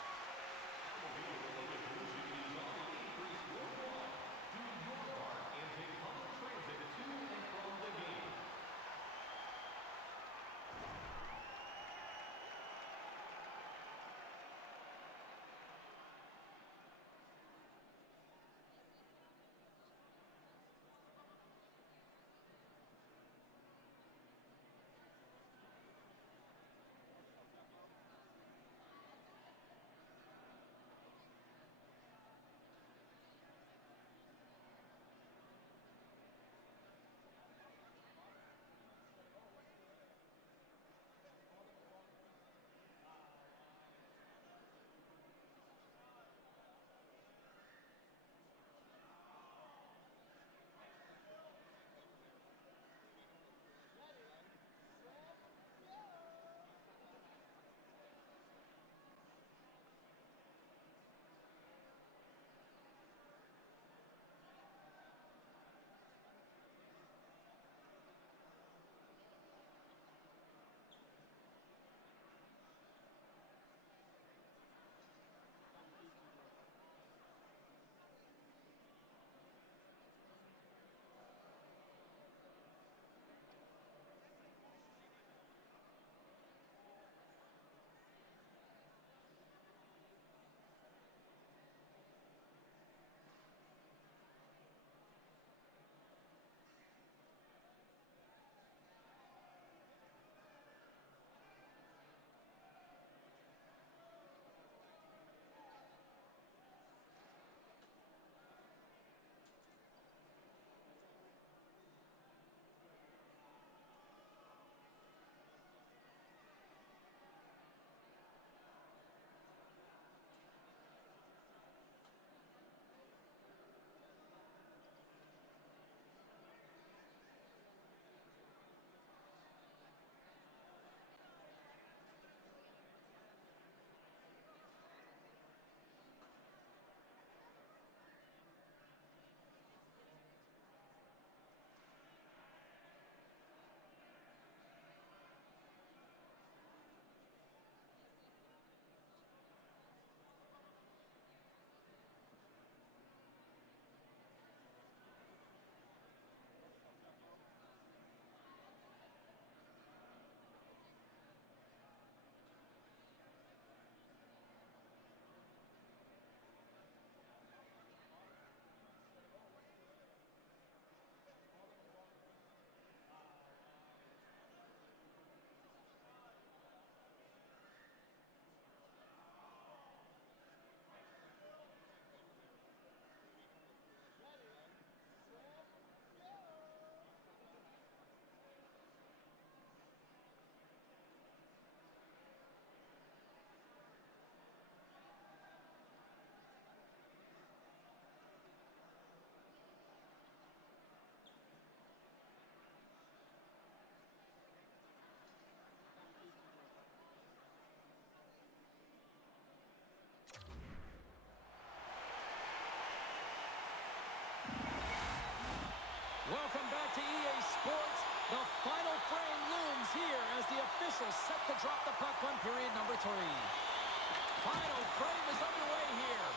Welcome back to EA Sports. The final frame looms here as the officials set to drop the puck on period number 3. Final frame is underway here.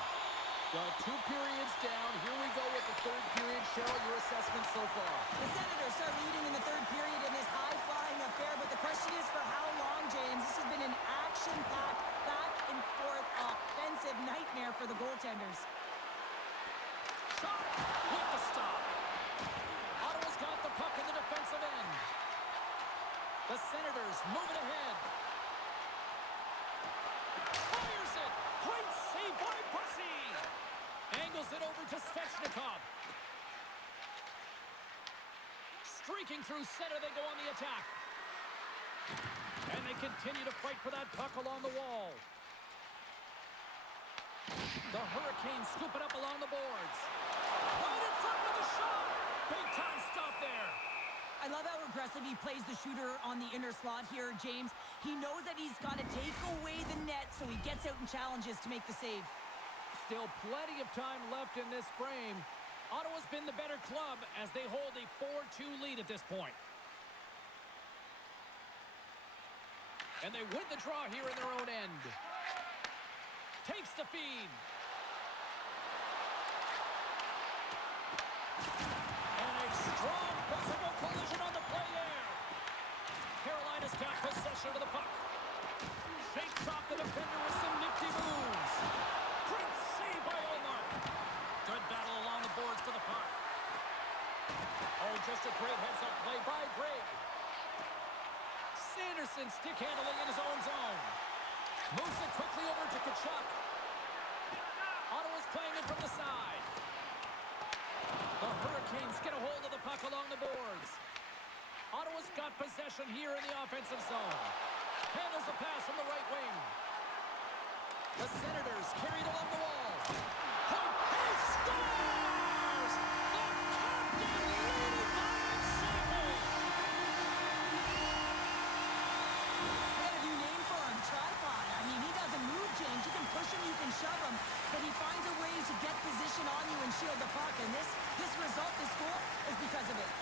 Well, 2 periods down. Here we go with the third period. Cheryl, your assessment so far? The Senators are leading in the third period in this high-flying affair, but the question is for how long, James? This has been an action-packed, back-and-forth offensive nightmare for the goaltenders. Shot with the stop. Ottawa's got the puck in the defensive end. The Senators moving ahead. Fires it. Great save by Bussy. Angles it over to Svechnikov. Streaking through center, they go on the attack. And they continue to fight for that puck along the wall. The Hurricanes scoop it up along the boards. Right in front with the shot. Big time stop there. I love how aggressive he plays the shooter on the inner slot here, James. He knows that he's got to take away the net, so he gets out and challenges to make the save. Still plenty of time left in this frame. Ottawa's been the better club as they hold a 4-2 lead at this point. And they win the draw here in their own end. Takes the feed. And a strong physical collision on the play there. Carolina's got possession of the puck. Shakes off the defender with some nifty moves. Great save by Olmark. Good battle along the boards for the puck. Oh, just a great heads-up play by Greg. Sanderson stick handling in his own zone. Moves it quickly over to Tkachuk. Ottawa's playing it from the side. The Hurricanes get a hold of the puck along the boards. Ottawa's got possession here in the offensive zone. Handles the pass from the right wing. The Senators carry it along the wall. Point, he scores! The captain leading by Stanley. What a new name for him, tripod. I mean, he doesn't move, James. You can push him, you can shove him, but he finds a way to get position on you and shield the puck. And this result, this goal, is because of it.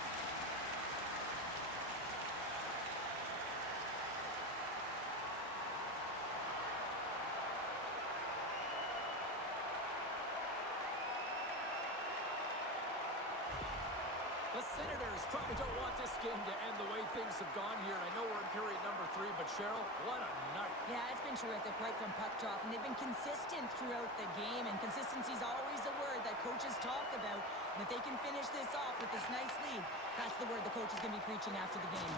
The Senators probably don't want this game to end the way things have gone here. I know we're in period number 3, but Cheryl, what a night. Yeah, it's been terrific right from puck drop, and they've been consistent throughout the game, and consistency is always a word that coaches talk about. And if they can finish this off with this nice lead, that's the word the coach is going to be preaching after the game.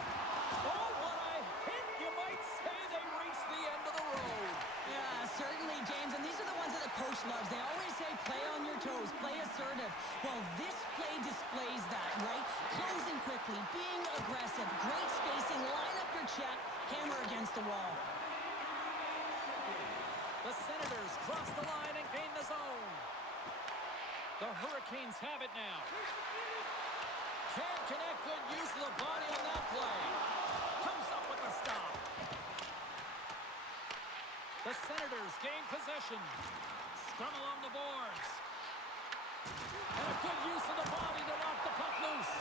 Oh, what a hit! You might say they reached the end of the road. Yeah, certainly, James, and these are the ones that the coach loves. They always say play on your toes, play assertive. Well, this play displays that, right? Closing quickly, being aggressive, great spacing, line up your check, hammer against the wall. The Senators cross the line and gain the zone. The Hurricanes have it now. Can't connect, good use of the body on that play. Comes up with the stop. The Senators gain possession. Scrum along the boards. And a good use of the body to knock the puck loose.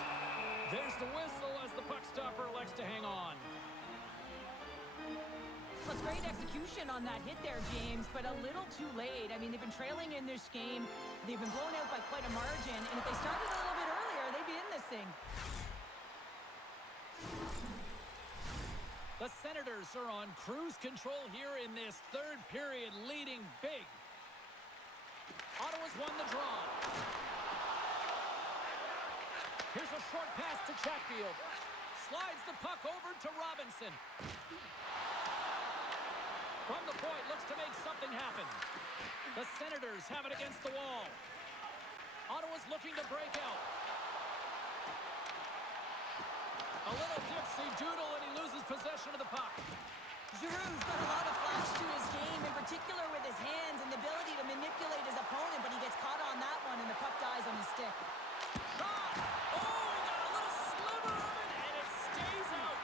There's the whistle as the puck stopper elects to hang on. Well, it's great execution on that hit there, James, but a little too late. I mean, they've been trailing in this game. They've been blown out by quite a margin, and if they started a little bit earlier, they'd be in this thing. The Senators are on cruise control here in this third period, leading big. Ottawa's won the draw. Here's a short pass to Chatfield. Slides the puck over to Robinson. From the point, looks to make something happen. The Senators have it against the wall. Ottawa's looking to break out. A little dipsy doodle, and he loses possession of the puck. Giroux's got a lot of flash to his game, in particular with his hands and the ability to manipulate his opponent, but he gets caught on that one, and the puck dies on his stick. Shot! Oh, he got a little sliver of it, and it stays out.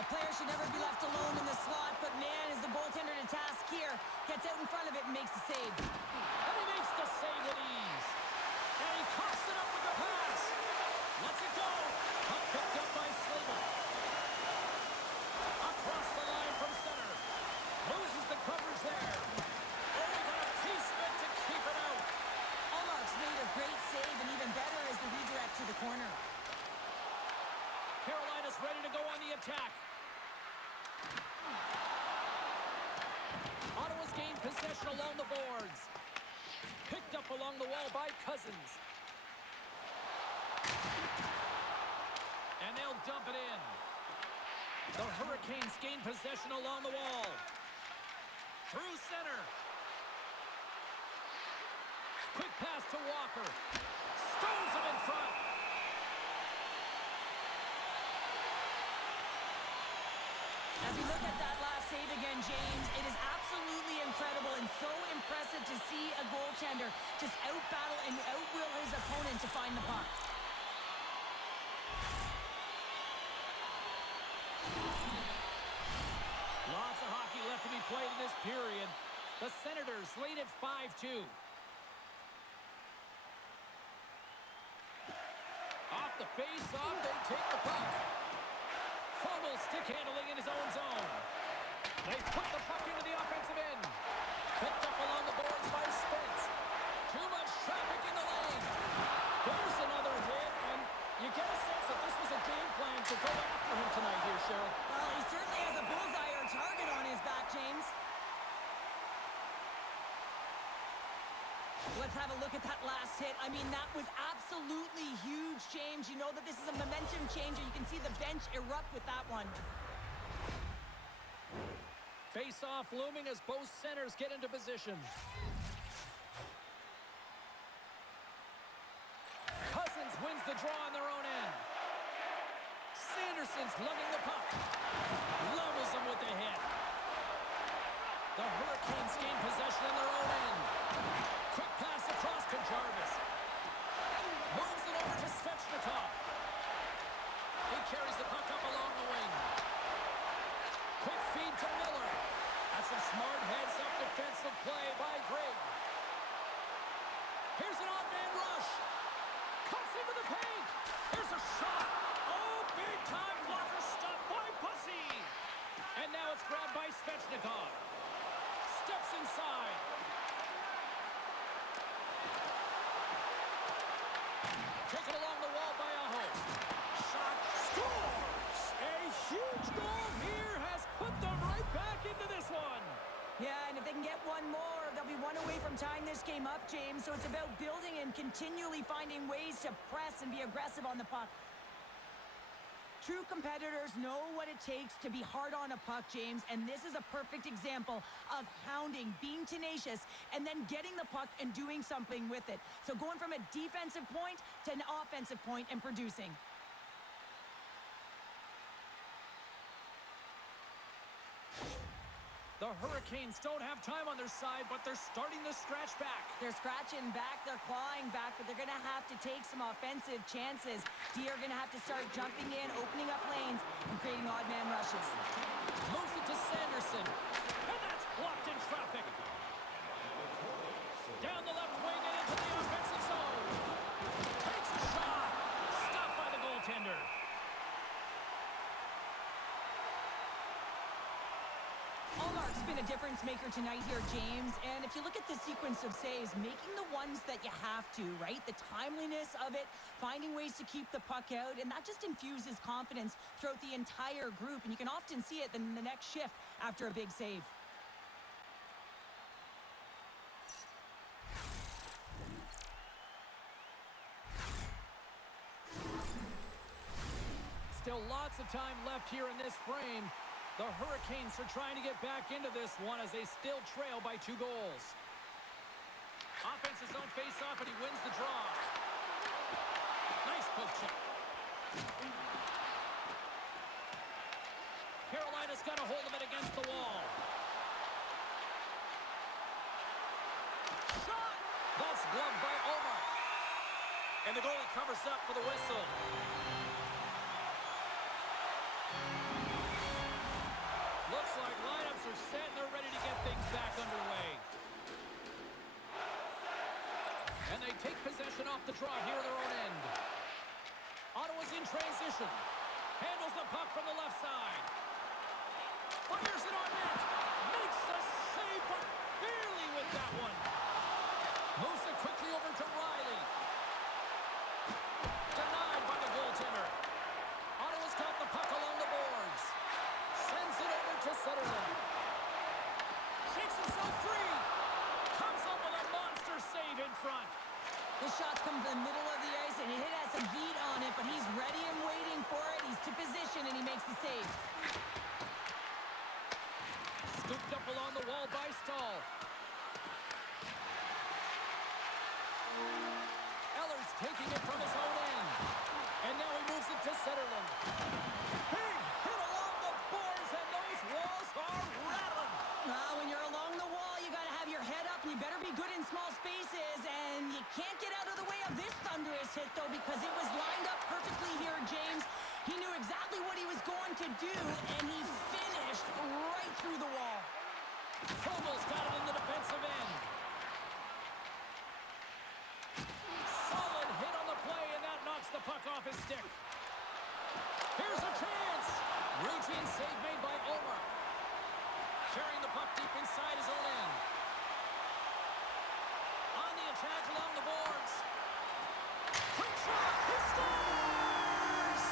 A player should never be left alone in the slot, but man, is the goaltender to task here. Gets out in front of it and makes the save. And he makes the save with ease. And he coughs it up with the pass. Lets it go. possession along the boards. Picked up along the wall by Cousins. And they'll dump it in. The Hurricanes gain possession along the wall. Through center. Quick pass to Walker. Stones him in front. As we look at that last save again, James, it is absolutely incredible and so impressive to see a goaltender just out-battle and out-will his opponent to find the puck. Lots of hockey left to be played in this period. The Senators lead at 5-2. Off the face-off, they take the puck. Fogle stick handling in his own zone. They put the puck into the offensive end. Picked up along the boards by Spence. Too much traffic in the lane. There's another hit, and you get a sense that this was a game plan to go after him tonight here, Cheryl. Well, he certainly has a bullseye or target on his back, James. Let's have a look at that last hit. I mean, that was absolutely huge, James. You know that this is a momentum changer. You can see the bench erupt with that one. Face-off looming as both centers get into position. Cousins wins the draw on their own end. Sanderson's lugging the puck. Levels them with the hit. The Hurricanes gain possession on their own end. Quick pass across to Jarvis. Moves it over to Svechnikov. He carries the puck up along the wing. Quick feed to Miller. That's some smart heads-up defensive play by Greg. Here's an odd-man rush. Cuts into the paint. Here's a shot. Oh, big-time blocker stop by Pussy. And now it's grabbed by Svechnikov. Steps inside. Taken along the wall by Aho. Shot scores. A huge goal here has put them right back into this one. Yeah, and if they can get one more, they'll be one away from tying this game up, James. So it's about building and continually finding ways to press and be aggressive on the puck. True competitors know what it takes to be hard on a puck, James, and this is a perfect example of hounding, being tenacious, and then getting the puck and doing something with it. So going from a defensive point to an offensive point and producing. The Hurricanes don't have time on their side, but they're starting to scratch back. They're scratching back, they're clawing back, but they're going to have to take some offensive chances. D are going to have to start jumping in, opening up lanes, and creating odd man rushes. Moves it to Sanderson, and that's blocked in traffic. Down the left wing and into the offensive zone. Takes a shot. Stopped by the goaltender. Allmark's been a difference maker tonight here, James. And if you look at the sequence of saves, making the ones that you have to, right? The timeliness of it, finding ways to keep the puck out, and that just infuses confidence throughout the entire group. And you can often see it in the next shift after a big save. Still lots of time left here in this frame. The Hurricanes are trying to get back into this one as they still trail by 2 goals. Offense's own face-off, and he wins the draw. Nice poke check. Carolina's got a hold of it against the wall. Shot! That's gloved by Omar. And the goalie covers up for the whistle. Looks like lineups are set and they're ready to get things back underway. And they take possession off the draw here in their own end. Ottawa's in transition. Handles the puck from the left side. Fires it on net. Makes the save, but barely with that one. Moves it quickly over to Riley. Denied by the goaltender. Ottawa's got the puck along the boards. Sends it over to Sutherland. Shakes himself free. shot's coming from the middle of the ice, and it has some heat on it, but he's ready and waiting for it. He's to position, and he makes the save. Scooped up along the wall by Stahl. Eller's taking it from his own end. And now he moves it to Zetterlund. Big hit along the boards, and those walls are rattling. When you're along the wall, you got to have your head up, and you better be good in small spaces, and you can't get out of the way of this thunderous hit, though, because it was lined up perfectly here, James. He knew exactly what he was going to do, and he finished right through the wall. Fogel's got it in the defensive end. Solid hit on the play, and that knocks the puck off his stick. Here's a chance. Routine save made by Omar. Carrying the puck deep inside his own end. On the attack along the boards. Quick shot. He scores!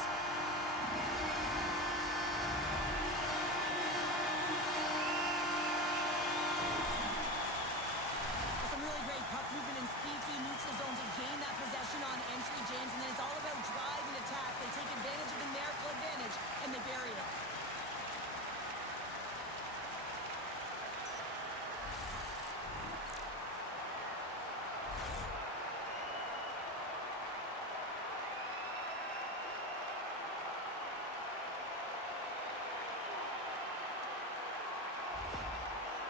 Some really great puck movement and speed through neutral zone to gain that possession on entry, James, and then it's all about drive and attack. They take advantage of the numerical advantage, and they bury it.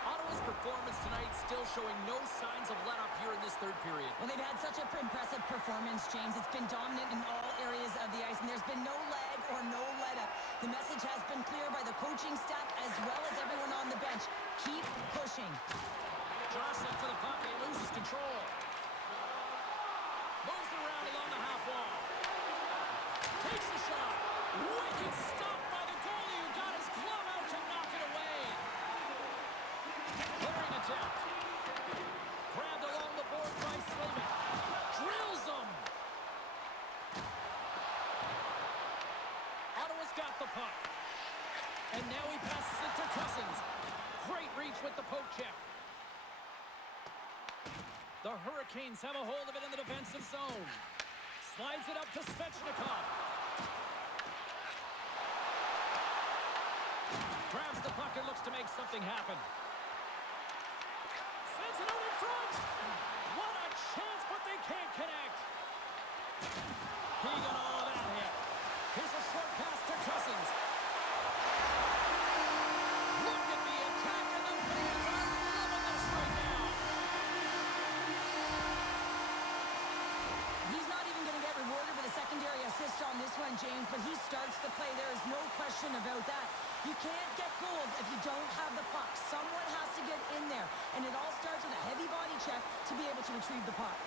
Ottawa's performance tonight still showing no signs of let-up here in this third period. Well, they've had such an impressive performance, James. It's been dominant in all areas of the ice, and there's been no lag or no let-up. The message has been clear by the coaching staff as well as everyone on the bench. Keep pushing. Jostling for the puck, and he loses control. Moves it around along the half wall. Takes the shot. Wicked stop by the goalie, who got his glove out to knock it away. Clearing attempt. Grabbed along the board by Slavin. Drills him. Ottawa's got the puck. And now he passes it to Cousins. Great reach with the poke check. The Hurricanes have a hold of it in the defensive zone. Slides it up to Svechnikov. Grabs the puck and looks to make something happen. Sends it out in front. What a chance, but they can't connect. He got all that hit. Here's a short pass to Cousins. Look at the attack, and the fans are loving this right now. He's not even going to get rewarded with a secondary assist on this one, James, but he starts the play. There is no question about that. You can't get goals if you don't have the puck. Someone has to get in there, and it all starts with a heavy body check to be able to retrieve the puck.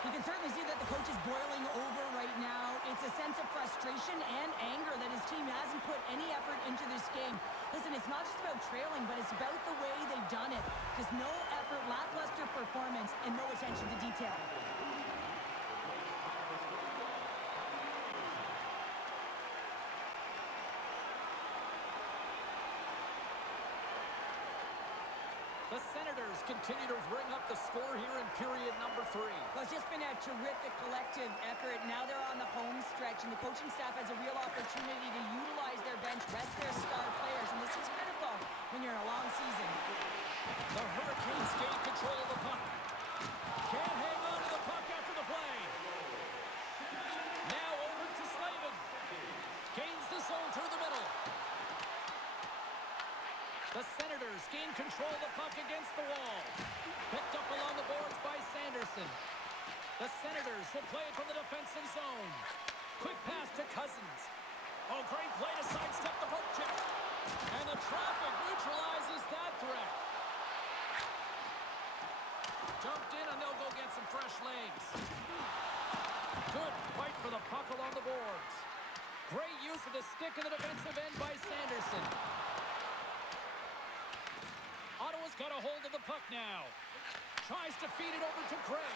You can certainly see that the coach is boiling over right now. It's a sense of frustration and anger that his team hasn't put any effort into this game. Listen, it's not just about trailing, but it's about the way they've done it. Just no effort, lackluster performance, and no attention to detail. The Senators continue to ring up the score here in period number 3. Well, it's just been a terrific collective effort. Now they're on the home stretch, and the coaching staff has a real opportunity to utilize their bench, rest their star players, and this is critical when you're in a long season. The Hurricanes gain control of the puck. Can't hang on to the puck after the play. Now over to Slavin. Gains the zone through the middle. The Senators gain control of the puck against the wall. Picked up along the boards by Sanderson. The Senators will play it from the defensive zone. Quick pass to Cousins. Oh, great play to sidestep the poke check. And the traffic neutralizes that threat. Jumped in, and they'll go get some fresh legs. Good fight for the puck along the boards. Great use of the stick in the defensive end by Sanderson. Ottawa's got a hold of the puck now. Tries to feed it over to Gray.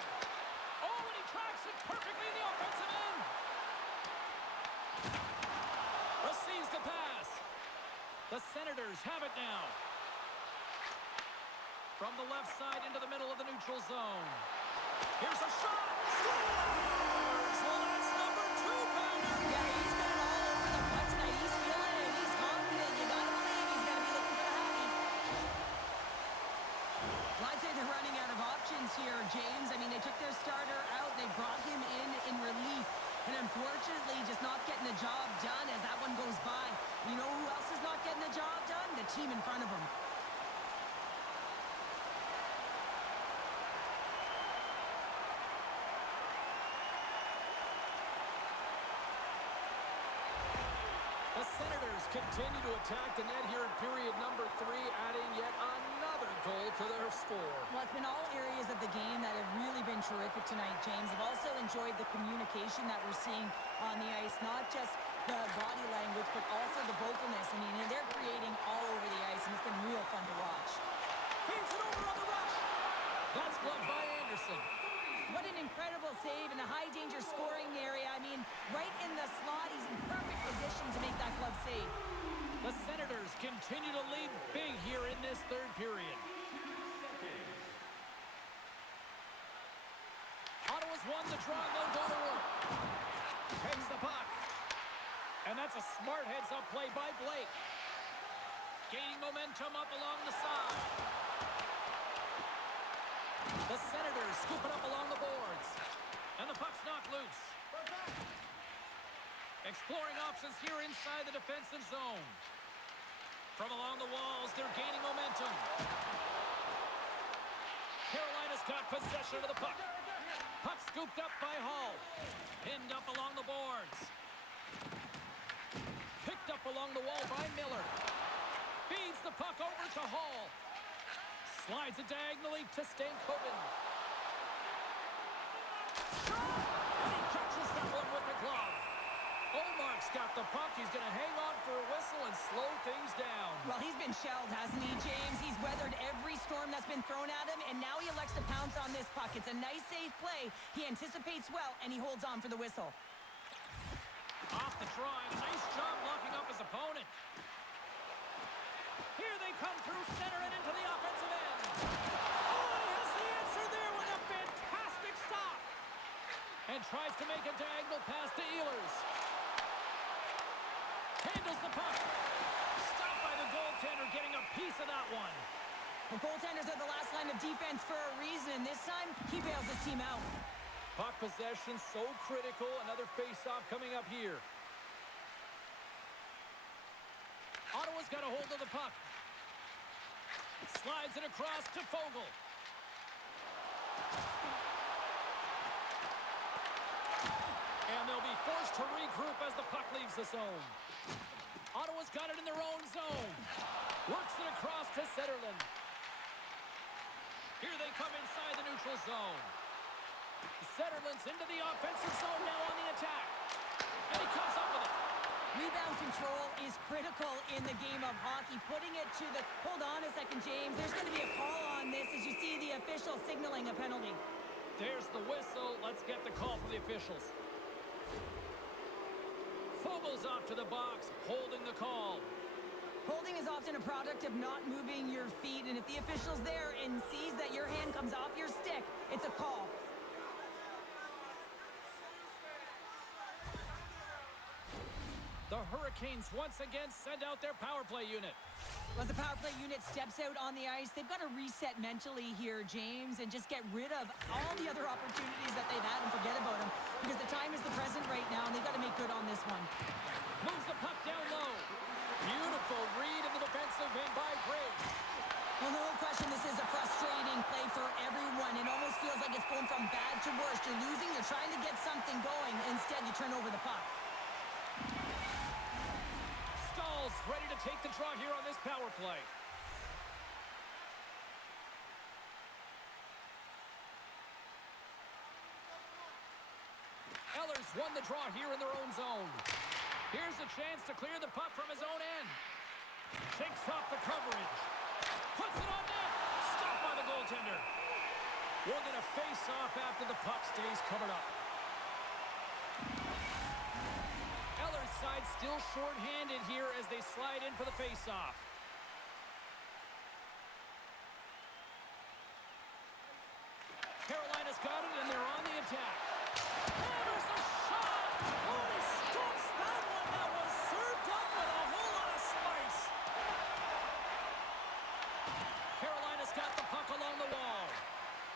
Oh, and he tracks it perfectly in the offensive end. the pass. The Senators have it now. From the left side into the middle of the neutral zone. Here's a shot. Scores! Well, that's number 2, Pounder. Yeah, he's been all over the puck tonight. He's feeling it. He's confident. You got to believe he's going to be looking for the happy. Well, I'd say they're running out of options here, James. I mean, they took their starter out. They brought him in relief. And unfortunately, just not getting the job done as that one goes by. You know who else is not getting the job done? The team in front of them. The Senators continue to attack the net here in period number 3, adding yet another goal to their score. Well, it's been all areas of the game that have really been terrific tonight, James. I've also enjoyed the communication that we're seeing on the ice, not just the body language, but also the vocalness. I mean, they're creating all over the ice, and it's been real fun to watch. Feeds it over on the rush. That's gloved by Anderson. What an incredible save in a high-danger scoring area. I mean, right in the slot, he's in perfect position to make that glove save. The Senators continue to lead big here in this third period. Ottawa's won the draw, and they'll go to work. Takes the puck. And that's a smart heads-up play by Blake. Gaining momentum up along the side. The Senators scoop it up along the boards. And the puck's knocked loose. Exploring options here inside the defensive zone. From along the walls, they're gaining momentum. Carolina's got possession of the puck. Puck scooped up by Hall. Pinned up along the boards. Picked up along the wall by Miller. Feeds the puck over to Hall. Slides it diagonally to Stankoven. And he catches that one with the glove. Omark's got the puck. He's going to hang on for a whistle and slow things down. Well, he's been shelled, hasn't he, James? He's weathered every storm that's been thrown at him, and now he elects to pounce on this puck. It's a nice, safe play. He anticipates well, and he holds on for the whistle. Off the try, and a nice job locking up his opponent. Here they come through center and into the offensive end. Oh, and he has the answer there with a fantastic stop. And tries to make a diagonal pass to Ehlers. Handles the puck. Stopped by the goaltender, getting a piece of that one. The goaltenders are the last line of defense for a reason, and this time, he bails his team out. Puck possession so critical. Another face-off coming up here. Ottawa's got a hold of the puck. Slides it across to Fogle. And they'll be forced to regroup as the puck leaves the zone. Ottawa's got it in their own zone. Works it across to Zetterlund. Here they come inside the neutral zone. Zetterlund's into the offensive zone now on the attack. And he comes up with it. Rebound control is critical in the game of hockey. Putting it to the... Hold on a second, James. There's going to be a call on this as you see the official signaling a penalty. There's the whistle. Let's get the call from the officials. Fogle's off to the box, holding the call. Holding is often a product of not moving your feet, and if the official's there and sees that your hand comes off your stick, it's a call. The Hurricanes once again send out their power play unit. As the power play unit steps out on the ice, they've got to reset mentally here, James, and just get rid of all the other opportunities that they've had and forget about them, because the time is the present right now, and they've got to make good on this one. Moves the puck down low. Beautiful read in the defensive end by Graves. Well, no question, this is a frustrating play for everyone. It almost feels like it's going from bad to worse. You're losing, you're trying to get something going. Instead, you turn over the puck. Stahl's ready to take the draw here on this power play. Ehlers won the draw here in their own zone. Here's a chance to clear the puck from his own end. Takes off the coverage. Puts it on net. Stopped by the goaltender. We're going to face off after the puck stays covered up. Ehlers sidesteps still short-handed here as they slide in for the face-off. Carolina's got it, and they're on the attack. Hammers a shot! Oh, he scoops that one. That was served up with a whole lot of spice. Carolina's got the puck along the wall.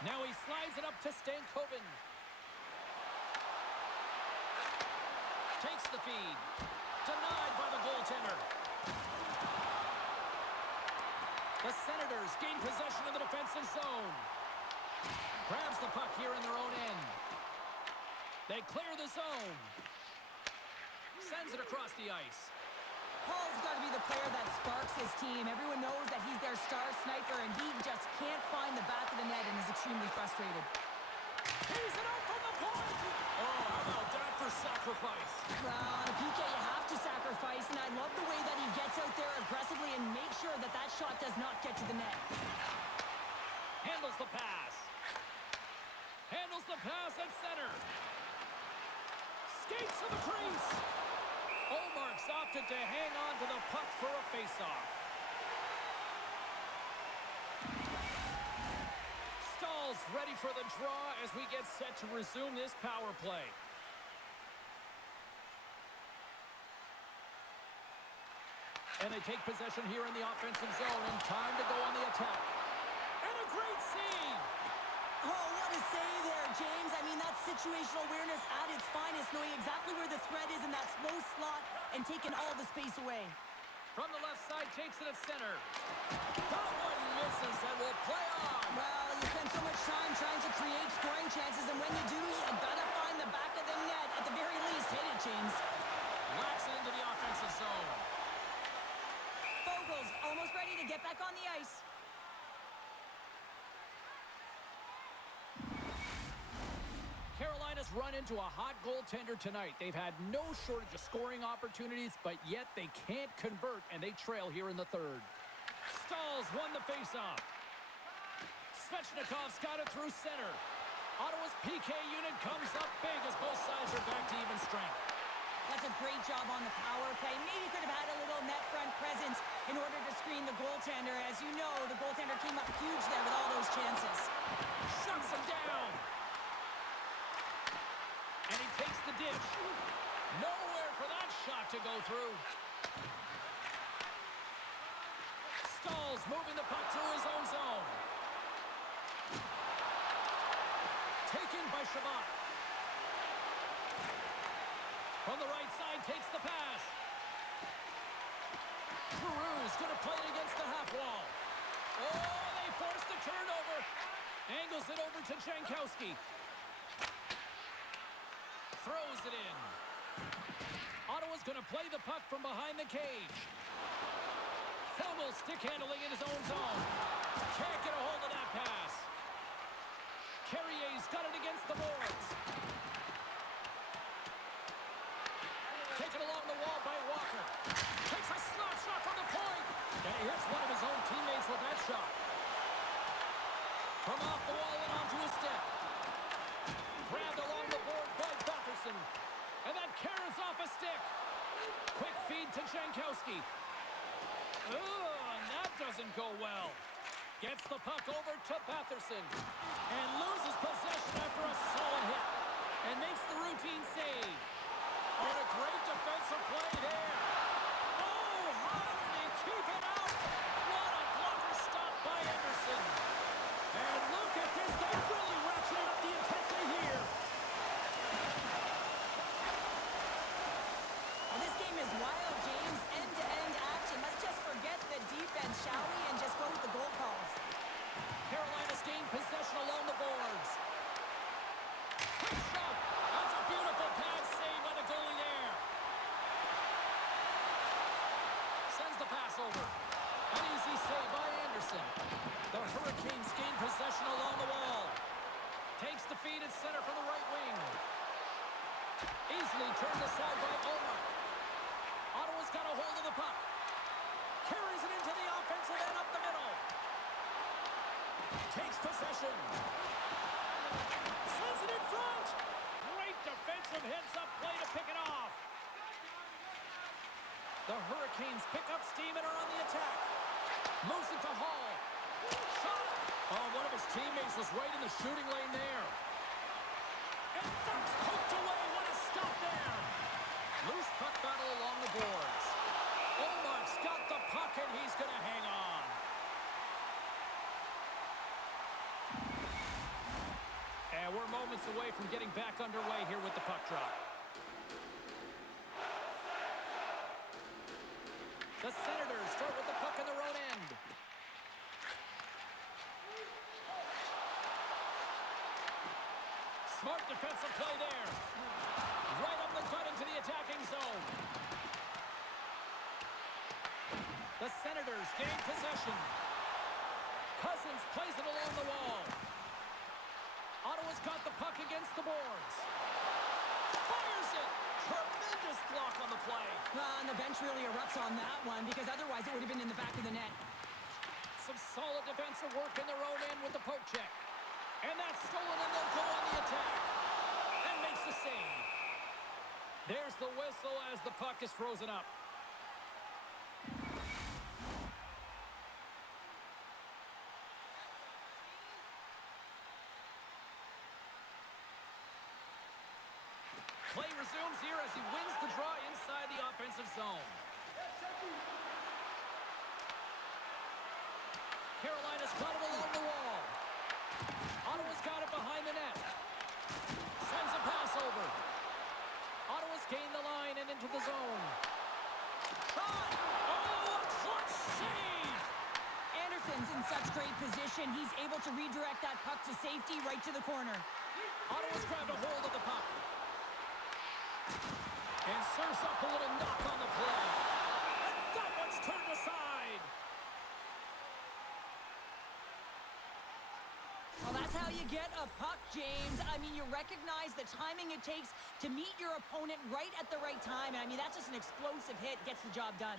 Now he slides it up to Stankoven. Takes the feed. Denied by the goaltender. The Senators gain possession of the defensive zone. Grabs the puck here in their own end. They clear the zone. Sends it across the ice. Paul's got to be the player that sparks his team. Everyone knows that he's their star sniper, and he just can't find the back of the net and is extremely frustrated. He's it out from the point! Oh, how about that for sacrifice? Well, on a PK, you have to sacrifice, and I love the way that he gets out there aggressively and makes sure that that shot does not get to the net. Handles the pass. Handles the pass at center. Skates to the crease. Omark's opted to hang on to the puck for a face-off. Stahl's ready for the draw as we get set to resume this power play. And they take possession here in the offensive zone, and time to go on the attack. And a great save! Oh, what a save there, James. I mean, that's situational awareness at its finest, knowing exactly where the threat is in that slow slot and taking all the space away. From the left side, takes it at center. That one misses and will play on. Well, you spend so much time trying to create scoring chances, and when you do, you gotta find the back of the net. At the very least, hit it, James. Whacks it into the offensive zone. Vogel's almost ready to get back on the ice. Carolina's run into a hot goaltender tonight. They've had no shortage of scoring opportunities, but yet they can't convert, and they trail here in the third. Stahl's won the faceoff. Svechnikov's got it through center. Ottawa's PK unit comes up big as both sides are back to even strength. That's a great job on the power play. Maybe could have had a little net front presence in order to screen the goaltender. As you know, the goaltender came up huge there with all those chances. Shuts him down. And he takes the dish. Nowhere for that shot to go through. Stahl's moving the puck through his own zone. Taken by Shabbat. From the right side, takes the pass. Giroux's going to play it against the half wall. Oh, they forced a turnover. Angles it over to Jankowski. Throws it in. Ottawa's going to play the puck from behind the cage. Fogel stick handling in his own zone. Can't get a hold of that pass. Carrier's got it against the boards. Taken along the wall by Walker. Takes a slap shot from the point. And he hits one of his own teammates with that shot. From off the wall and onto his stick. Grabbed along the board by Batherson. And that carries off a stick. Quick feed to Jankowski. Oh, and that doesn't go well. Gets the puck over to Batherson. And loses possession after a solid hit. And makes the routine save. And a great defensive play there. Oh, how did he keep it out? What a blocker stop by Anderson. And look at this. They really ratcheted up the intensity here. Well, this game is wild, James. End-to-end action. Let's just forget the defense, shall we, and just go with the goal calls. Carolina's gained possession along the boards. Quick shot. That's a beautiful pad save by the goalie there. Sends the pass over. An easy save by Anderson. The Hurricanes gain possession along the wall. Takes the feed at center for the right wing. Easily turned aside by Omar. Ottawa's got a hold of the puck. Carries it into the offensive end up the middle. Takes possession. Sends it in front. Great defensive heads-up play to pick it off. The Hurricanes pick up steam and are on the attack. Moves it to Hall. Shot! Oh, one of his teammates was right in the shooting lane there. And that's poked away. What a stop there. Loose puck battle along the boards. Omar's got the puck, and he's going to hang on. And we're moments away from getting back underway here with the puck drop. The Senators start with the puck in their own end. Smart defensive play there. Right up the gut into the attacking zone. The Senators gain possession. Cousins plays it along the wall. Ottawa's got the puck against the boards. Fires it! Tremendous block on the play. And the bench really erupts on that one because otherwise it would have been in the back of the net. Some solid defensive work in their own end with the poke check. And that's stolen, and they'll go on the attack. And makes the save. There's the whistle as the puck is frozen up. Play resumes here as he wins the draw inside the offensive zone. Carolina's got it along the wall. Ottawa's got it behind the net. Sends a pass over. Ottawa's gained the line and into the zone. Shot! Oh, a clutch save! Anderson's in such great position. He's able to redirect that puck to safety right to the corner. Ottawa's grabbed a hold of the puck. And serves up a little knock on the play. And that one's turned aside. Well, that's how you get a puck, James. I mean, you recognize the timing it takes to meet your opponent right at the right time. And I mean, that's just an explosive hit. Gets the job done.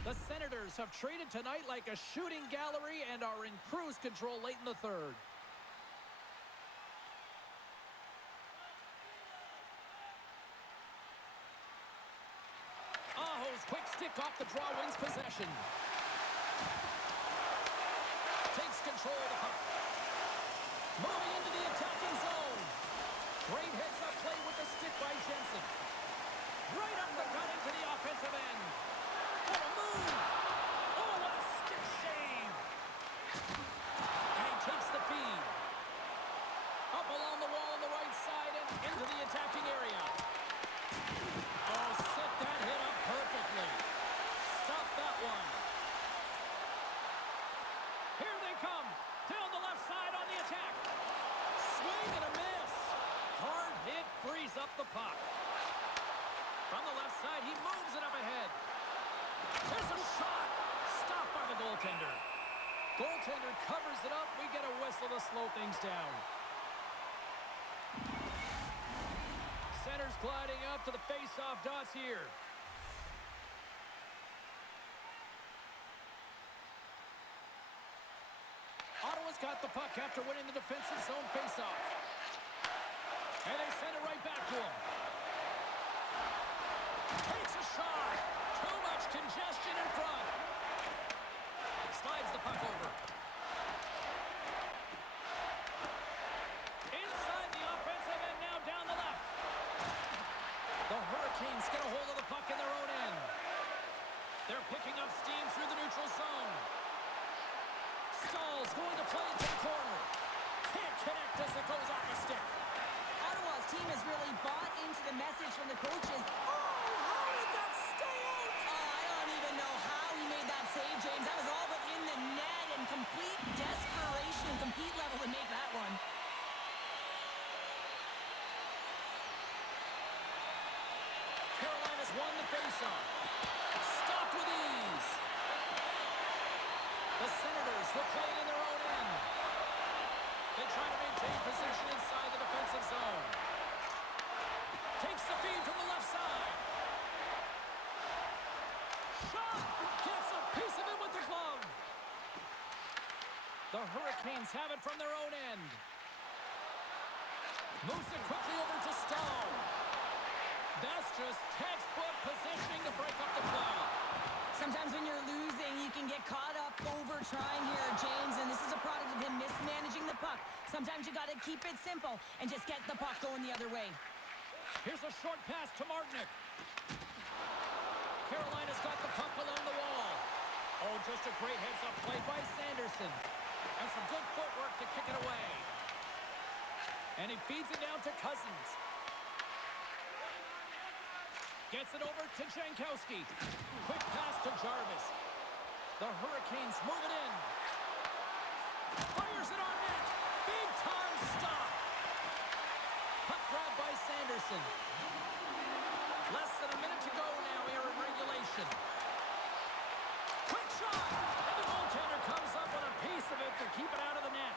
The Senators have traded tonight like a shooting gallery and are in cruise control late in the third. Aho's quick stick off the draw wins possession. Takes control of the puck. Moving into the attacking zone. Great heads-up play with the stick by Jensen. Right up the gut into the offensive end. What a move! Oh, what a stick save! And he takes the feed. Up along the wall on the right side and into the attacking area. Oh, set that hit up perfectly. Stop that one. Here they come. Down the left side on the attack. Swing and a miss. Hard hit frees up the puck. From the left side, he moves it up ahead. There's a shot. Stopped by the goaltender. Goaltender covers it up. We get a whistle to slow things down. Center's gliding up to the face-off dots here. Ottawa's got the puck after winning the defensive zone face-off. And they send it right back to him. Takes a shot. Too much congestion in front. Slides the puck over. Inside the offensive end, now down the left. The Hurricanes get a hold of the puck in their own end. They're picking up steam through the neutral zone. Stahl's going to play into the corner. Can't connect as it goes off the stick. Ottawa's team has really bought into the message from the coaches. How did that stay out? I don't even know how he made that save, James. That was all but in the net and complete desperation and complete level to make that one. Carolina's won the faceoff. Stopped with ease. The Senators will play it in their own end. They try to maintain possession inside the defensive zone. Takes the feed from the left side. Shot! Gets a piece of it with the glove. The Hurricanes have it from their own end. Moves it quickly over to Stahl. That's just textbook positioning to break up the play. Sometimes when you're losing, you can get caught up over trying here, James, and this is a product of him mismanaging the puck. Sometimes you got to keep it simple and just get the puck going the other way. Here's a short pass to Martinick. Carolina's got the puck along the wall. Oh, just a great heads-up play by Sanderson. And some good footwork to kick it away. And he feeds it down to Cousins. Gets it over to Jankowski. Quick pass to Jarvis. The Hurricanes move it in. Fires it on net. Big time stop. Puck grab by Sanderson. Less than a minute to go now here in regulation. Quick shot. And the goaltender comes up with a piece of it to keep it out of the net.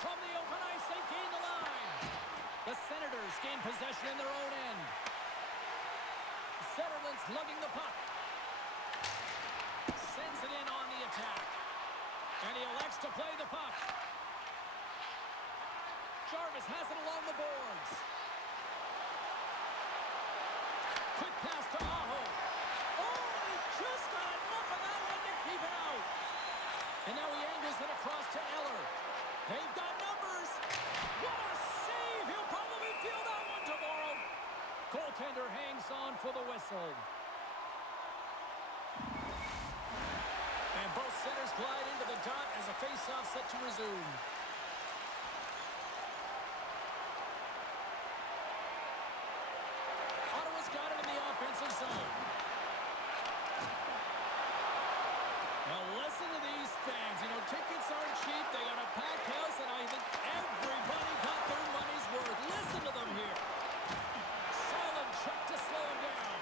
From the open ice, they gain the line. The Senators gain possession in their own end. Zetterlund's lugging the puck. Sends it in on the attack. And he elects to play the puck. Jarvis has it along the boards. Quick pass to Aho. Oh, he just got enough of that one to keep it out. And now he angles it across to Eller. They've got numbers. What a save. He'll probably feel that one tomorrow. Goaltender hangs on for the whistle. And both centers glide into the dot as a face-off set to resume. Ottawa's got it in the offensive zone. Now listen to these fans. You know, tickets aren't cheap. They got a packed house, and I think everybody got their money's worth. Listen to them here. Solid check to slow him down.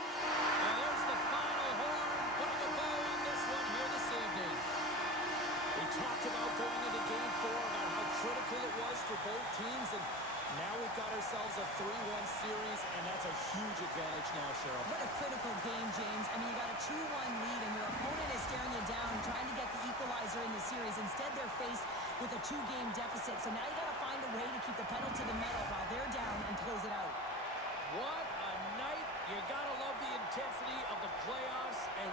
And there's the final horn, putting a bow on this one here this evening. We talked about going into Game 4, about how critical it was for both teams, and now we've got ourselves a 3-1 series, and that's a huge advantage now, Cheryl. What a critical game, James. I mean, you got a 2-1 lead, and your opponent is staring you down, trying to get the equalizer in the series. Instead, they're faced with a 2-game deficit. So now you got to find a way to keep the pedal to the metal while they're down and close it out. What a night. You got to love the intensity of the playoffs, and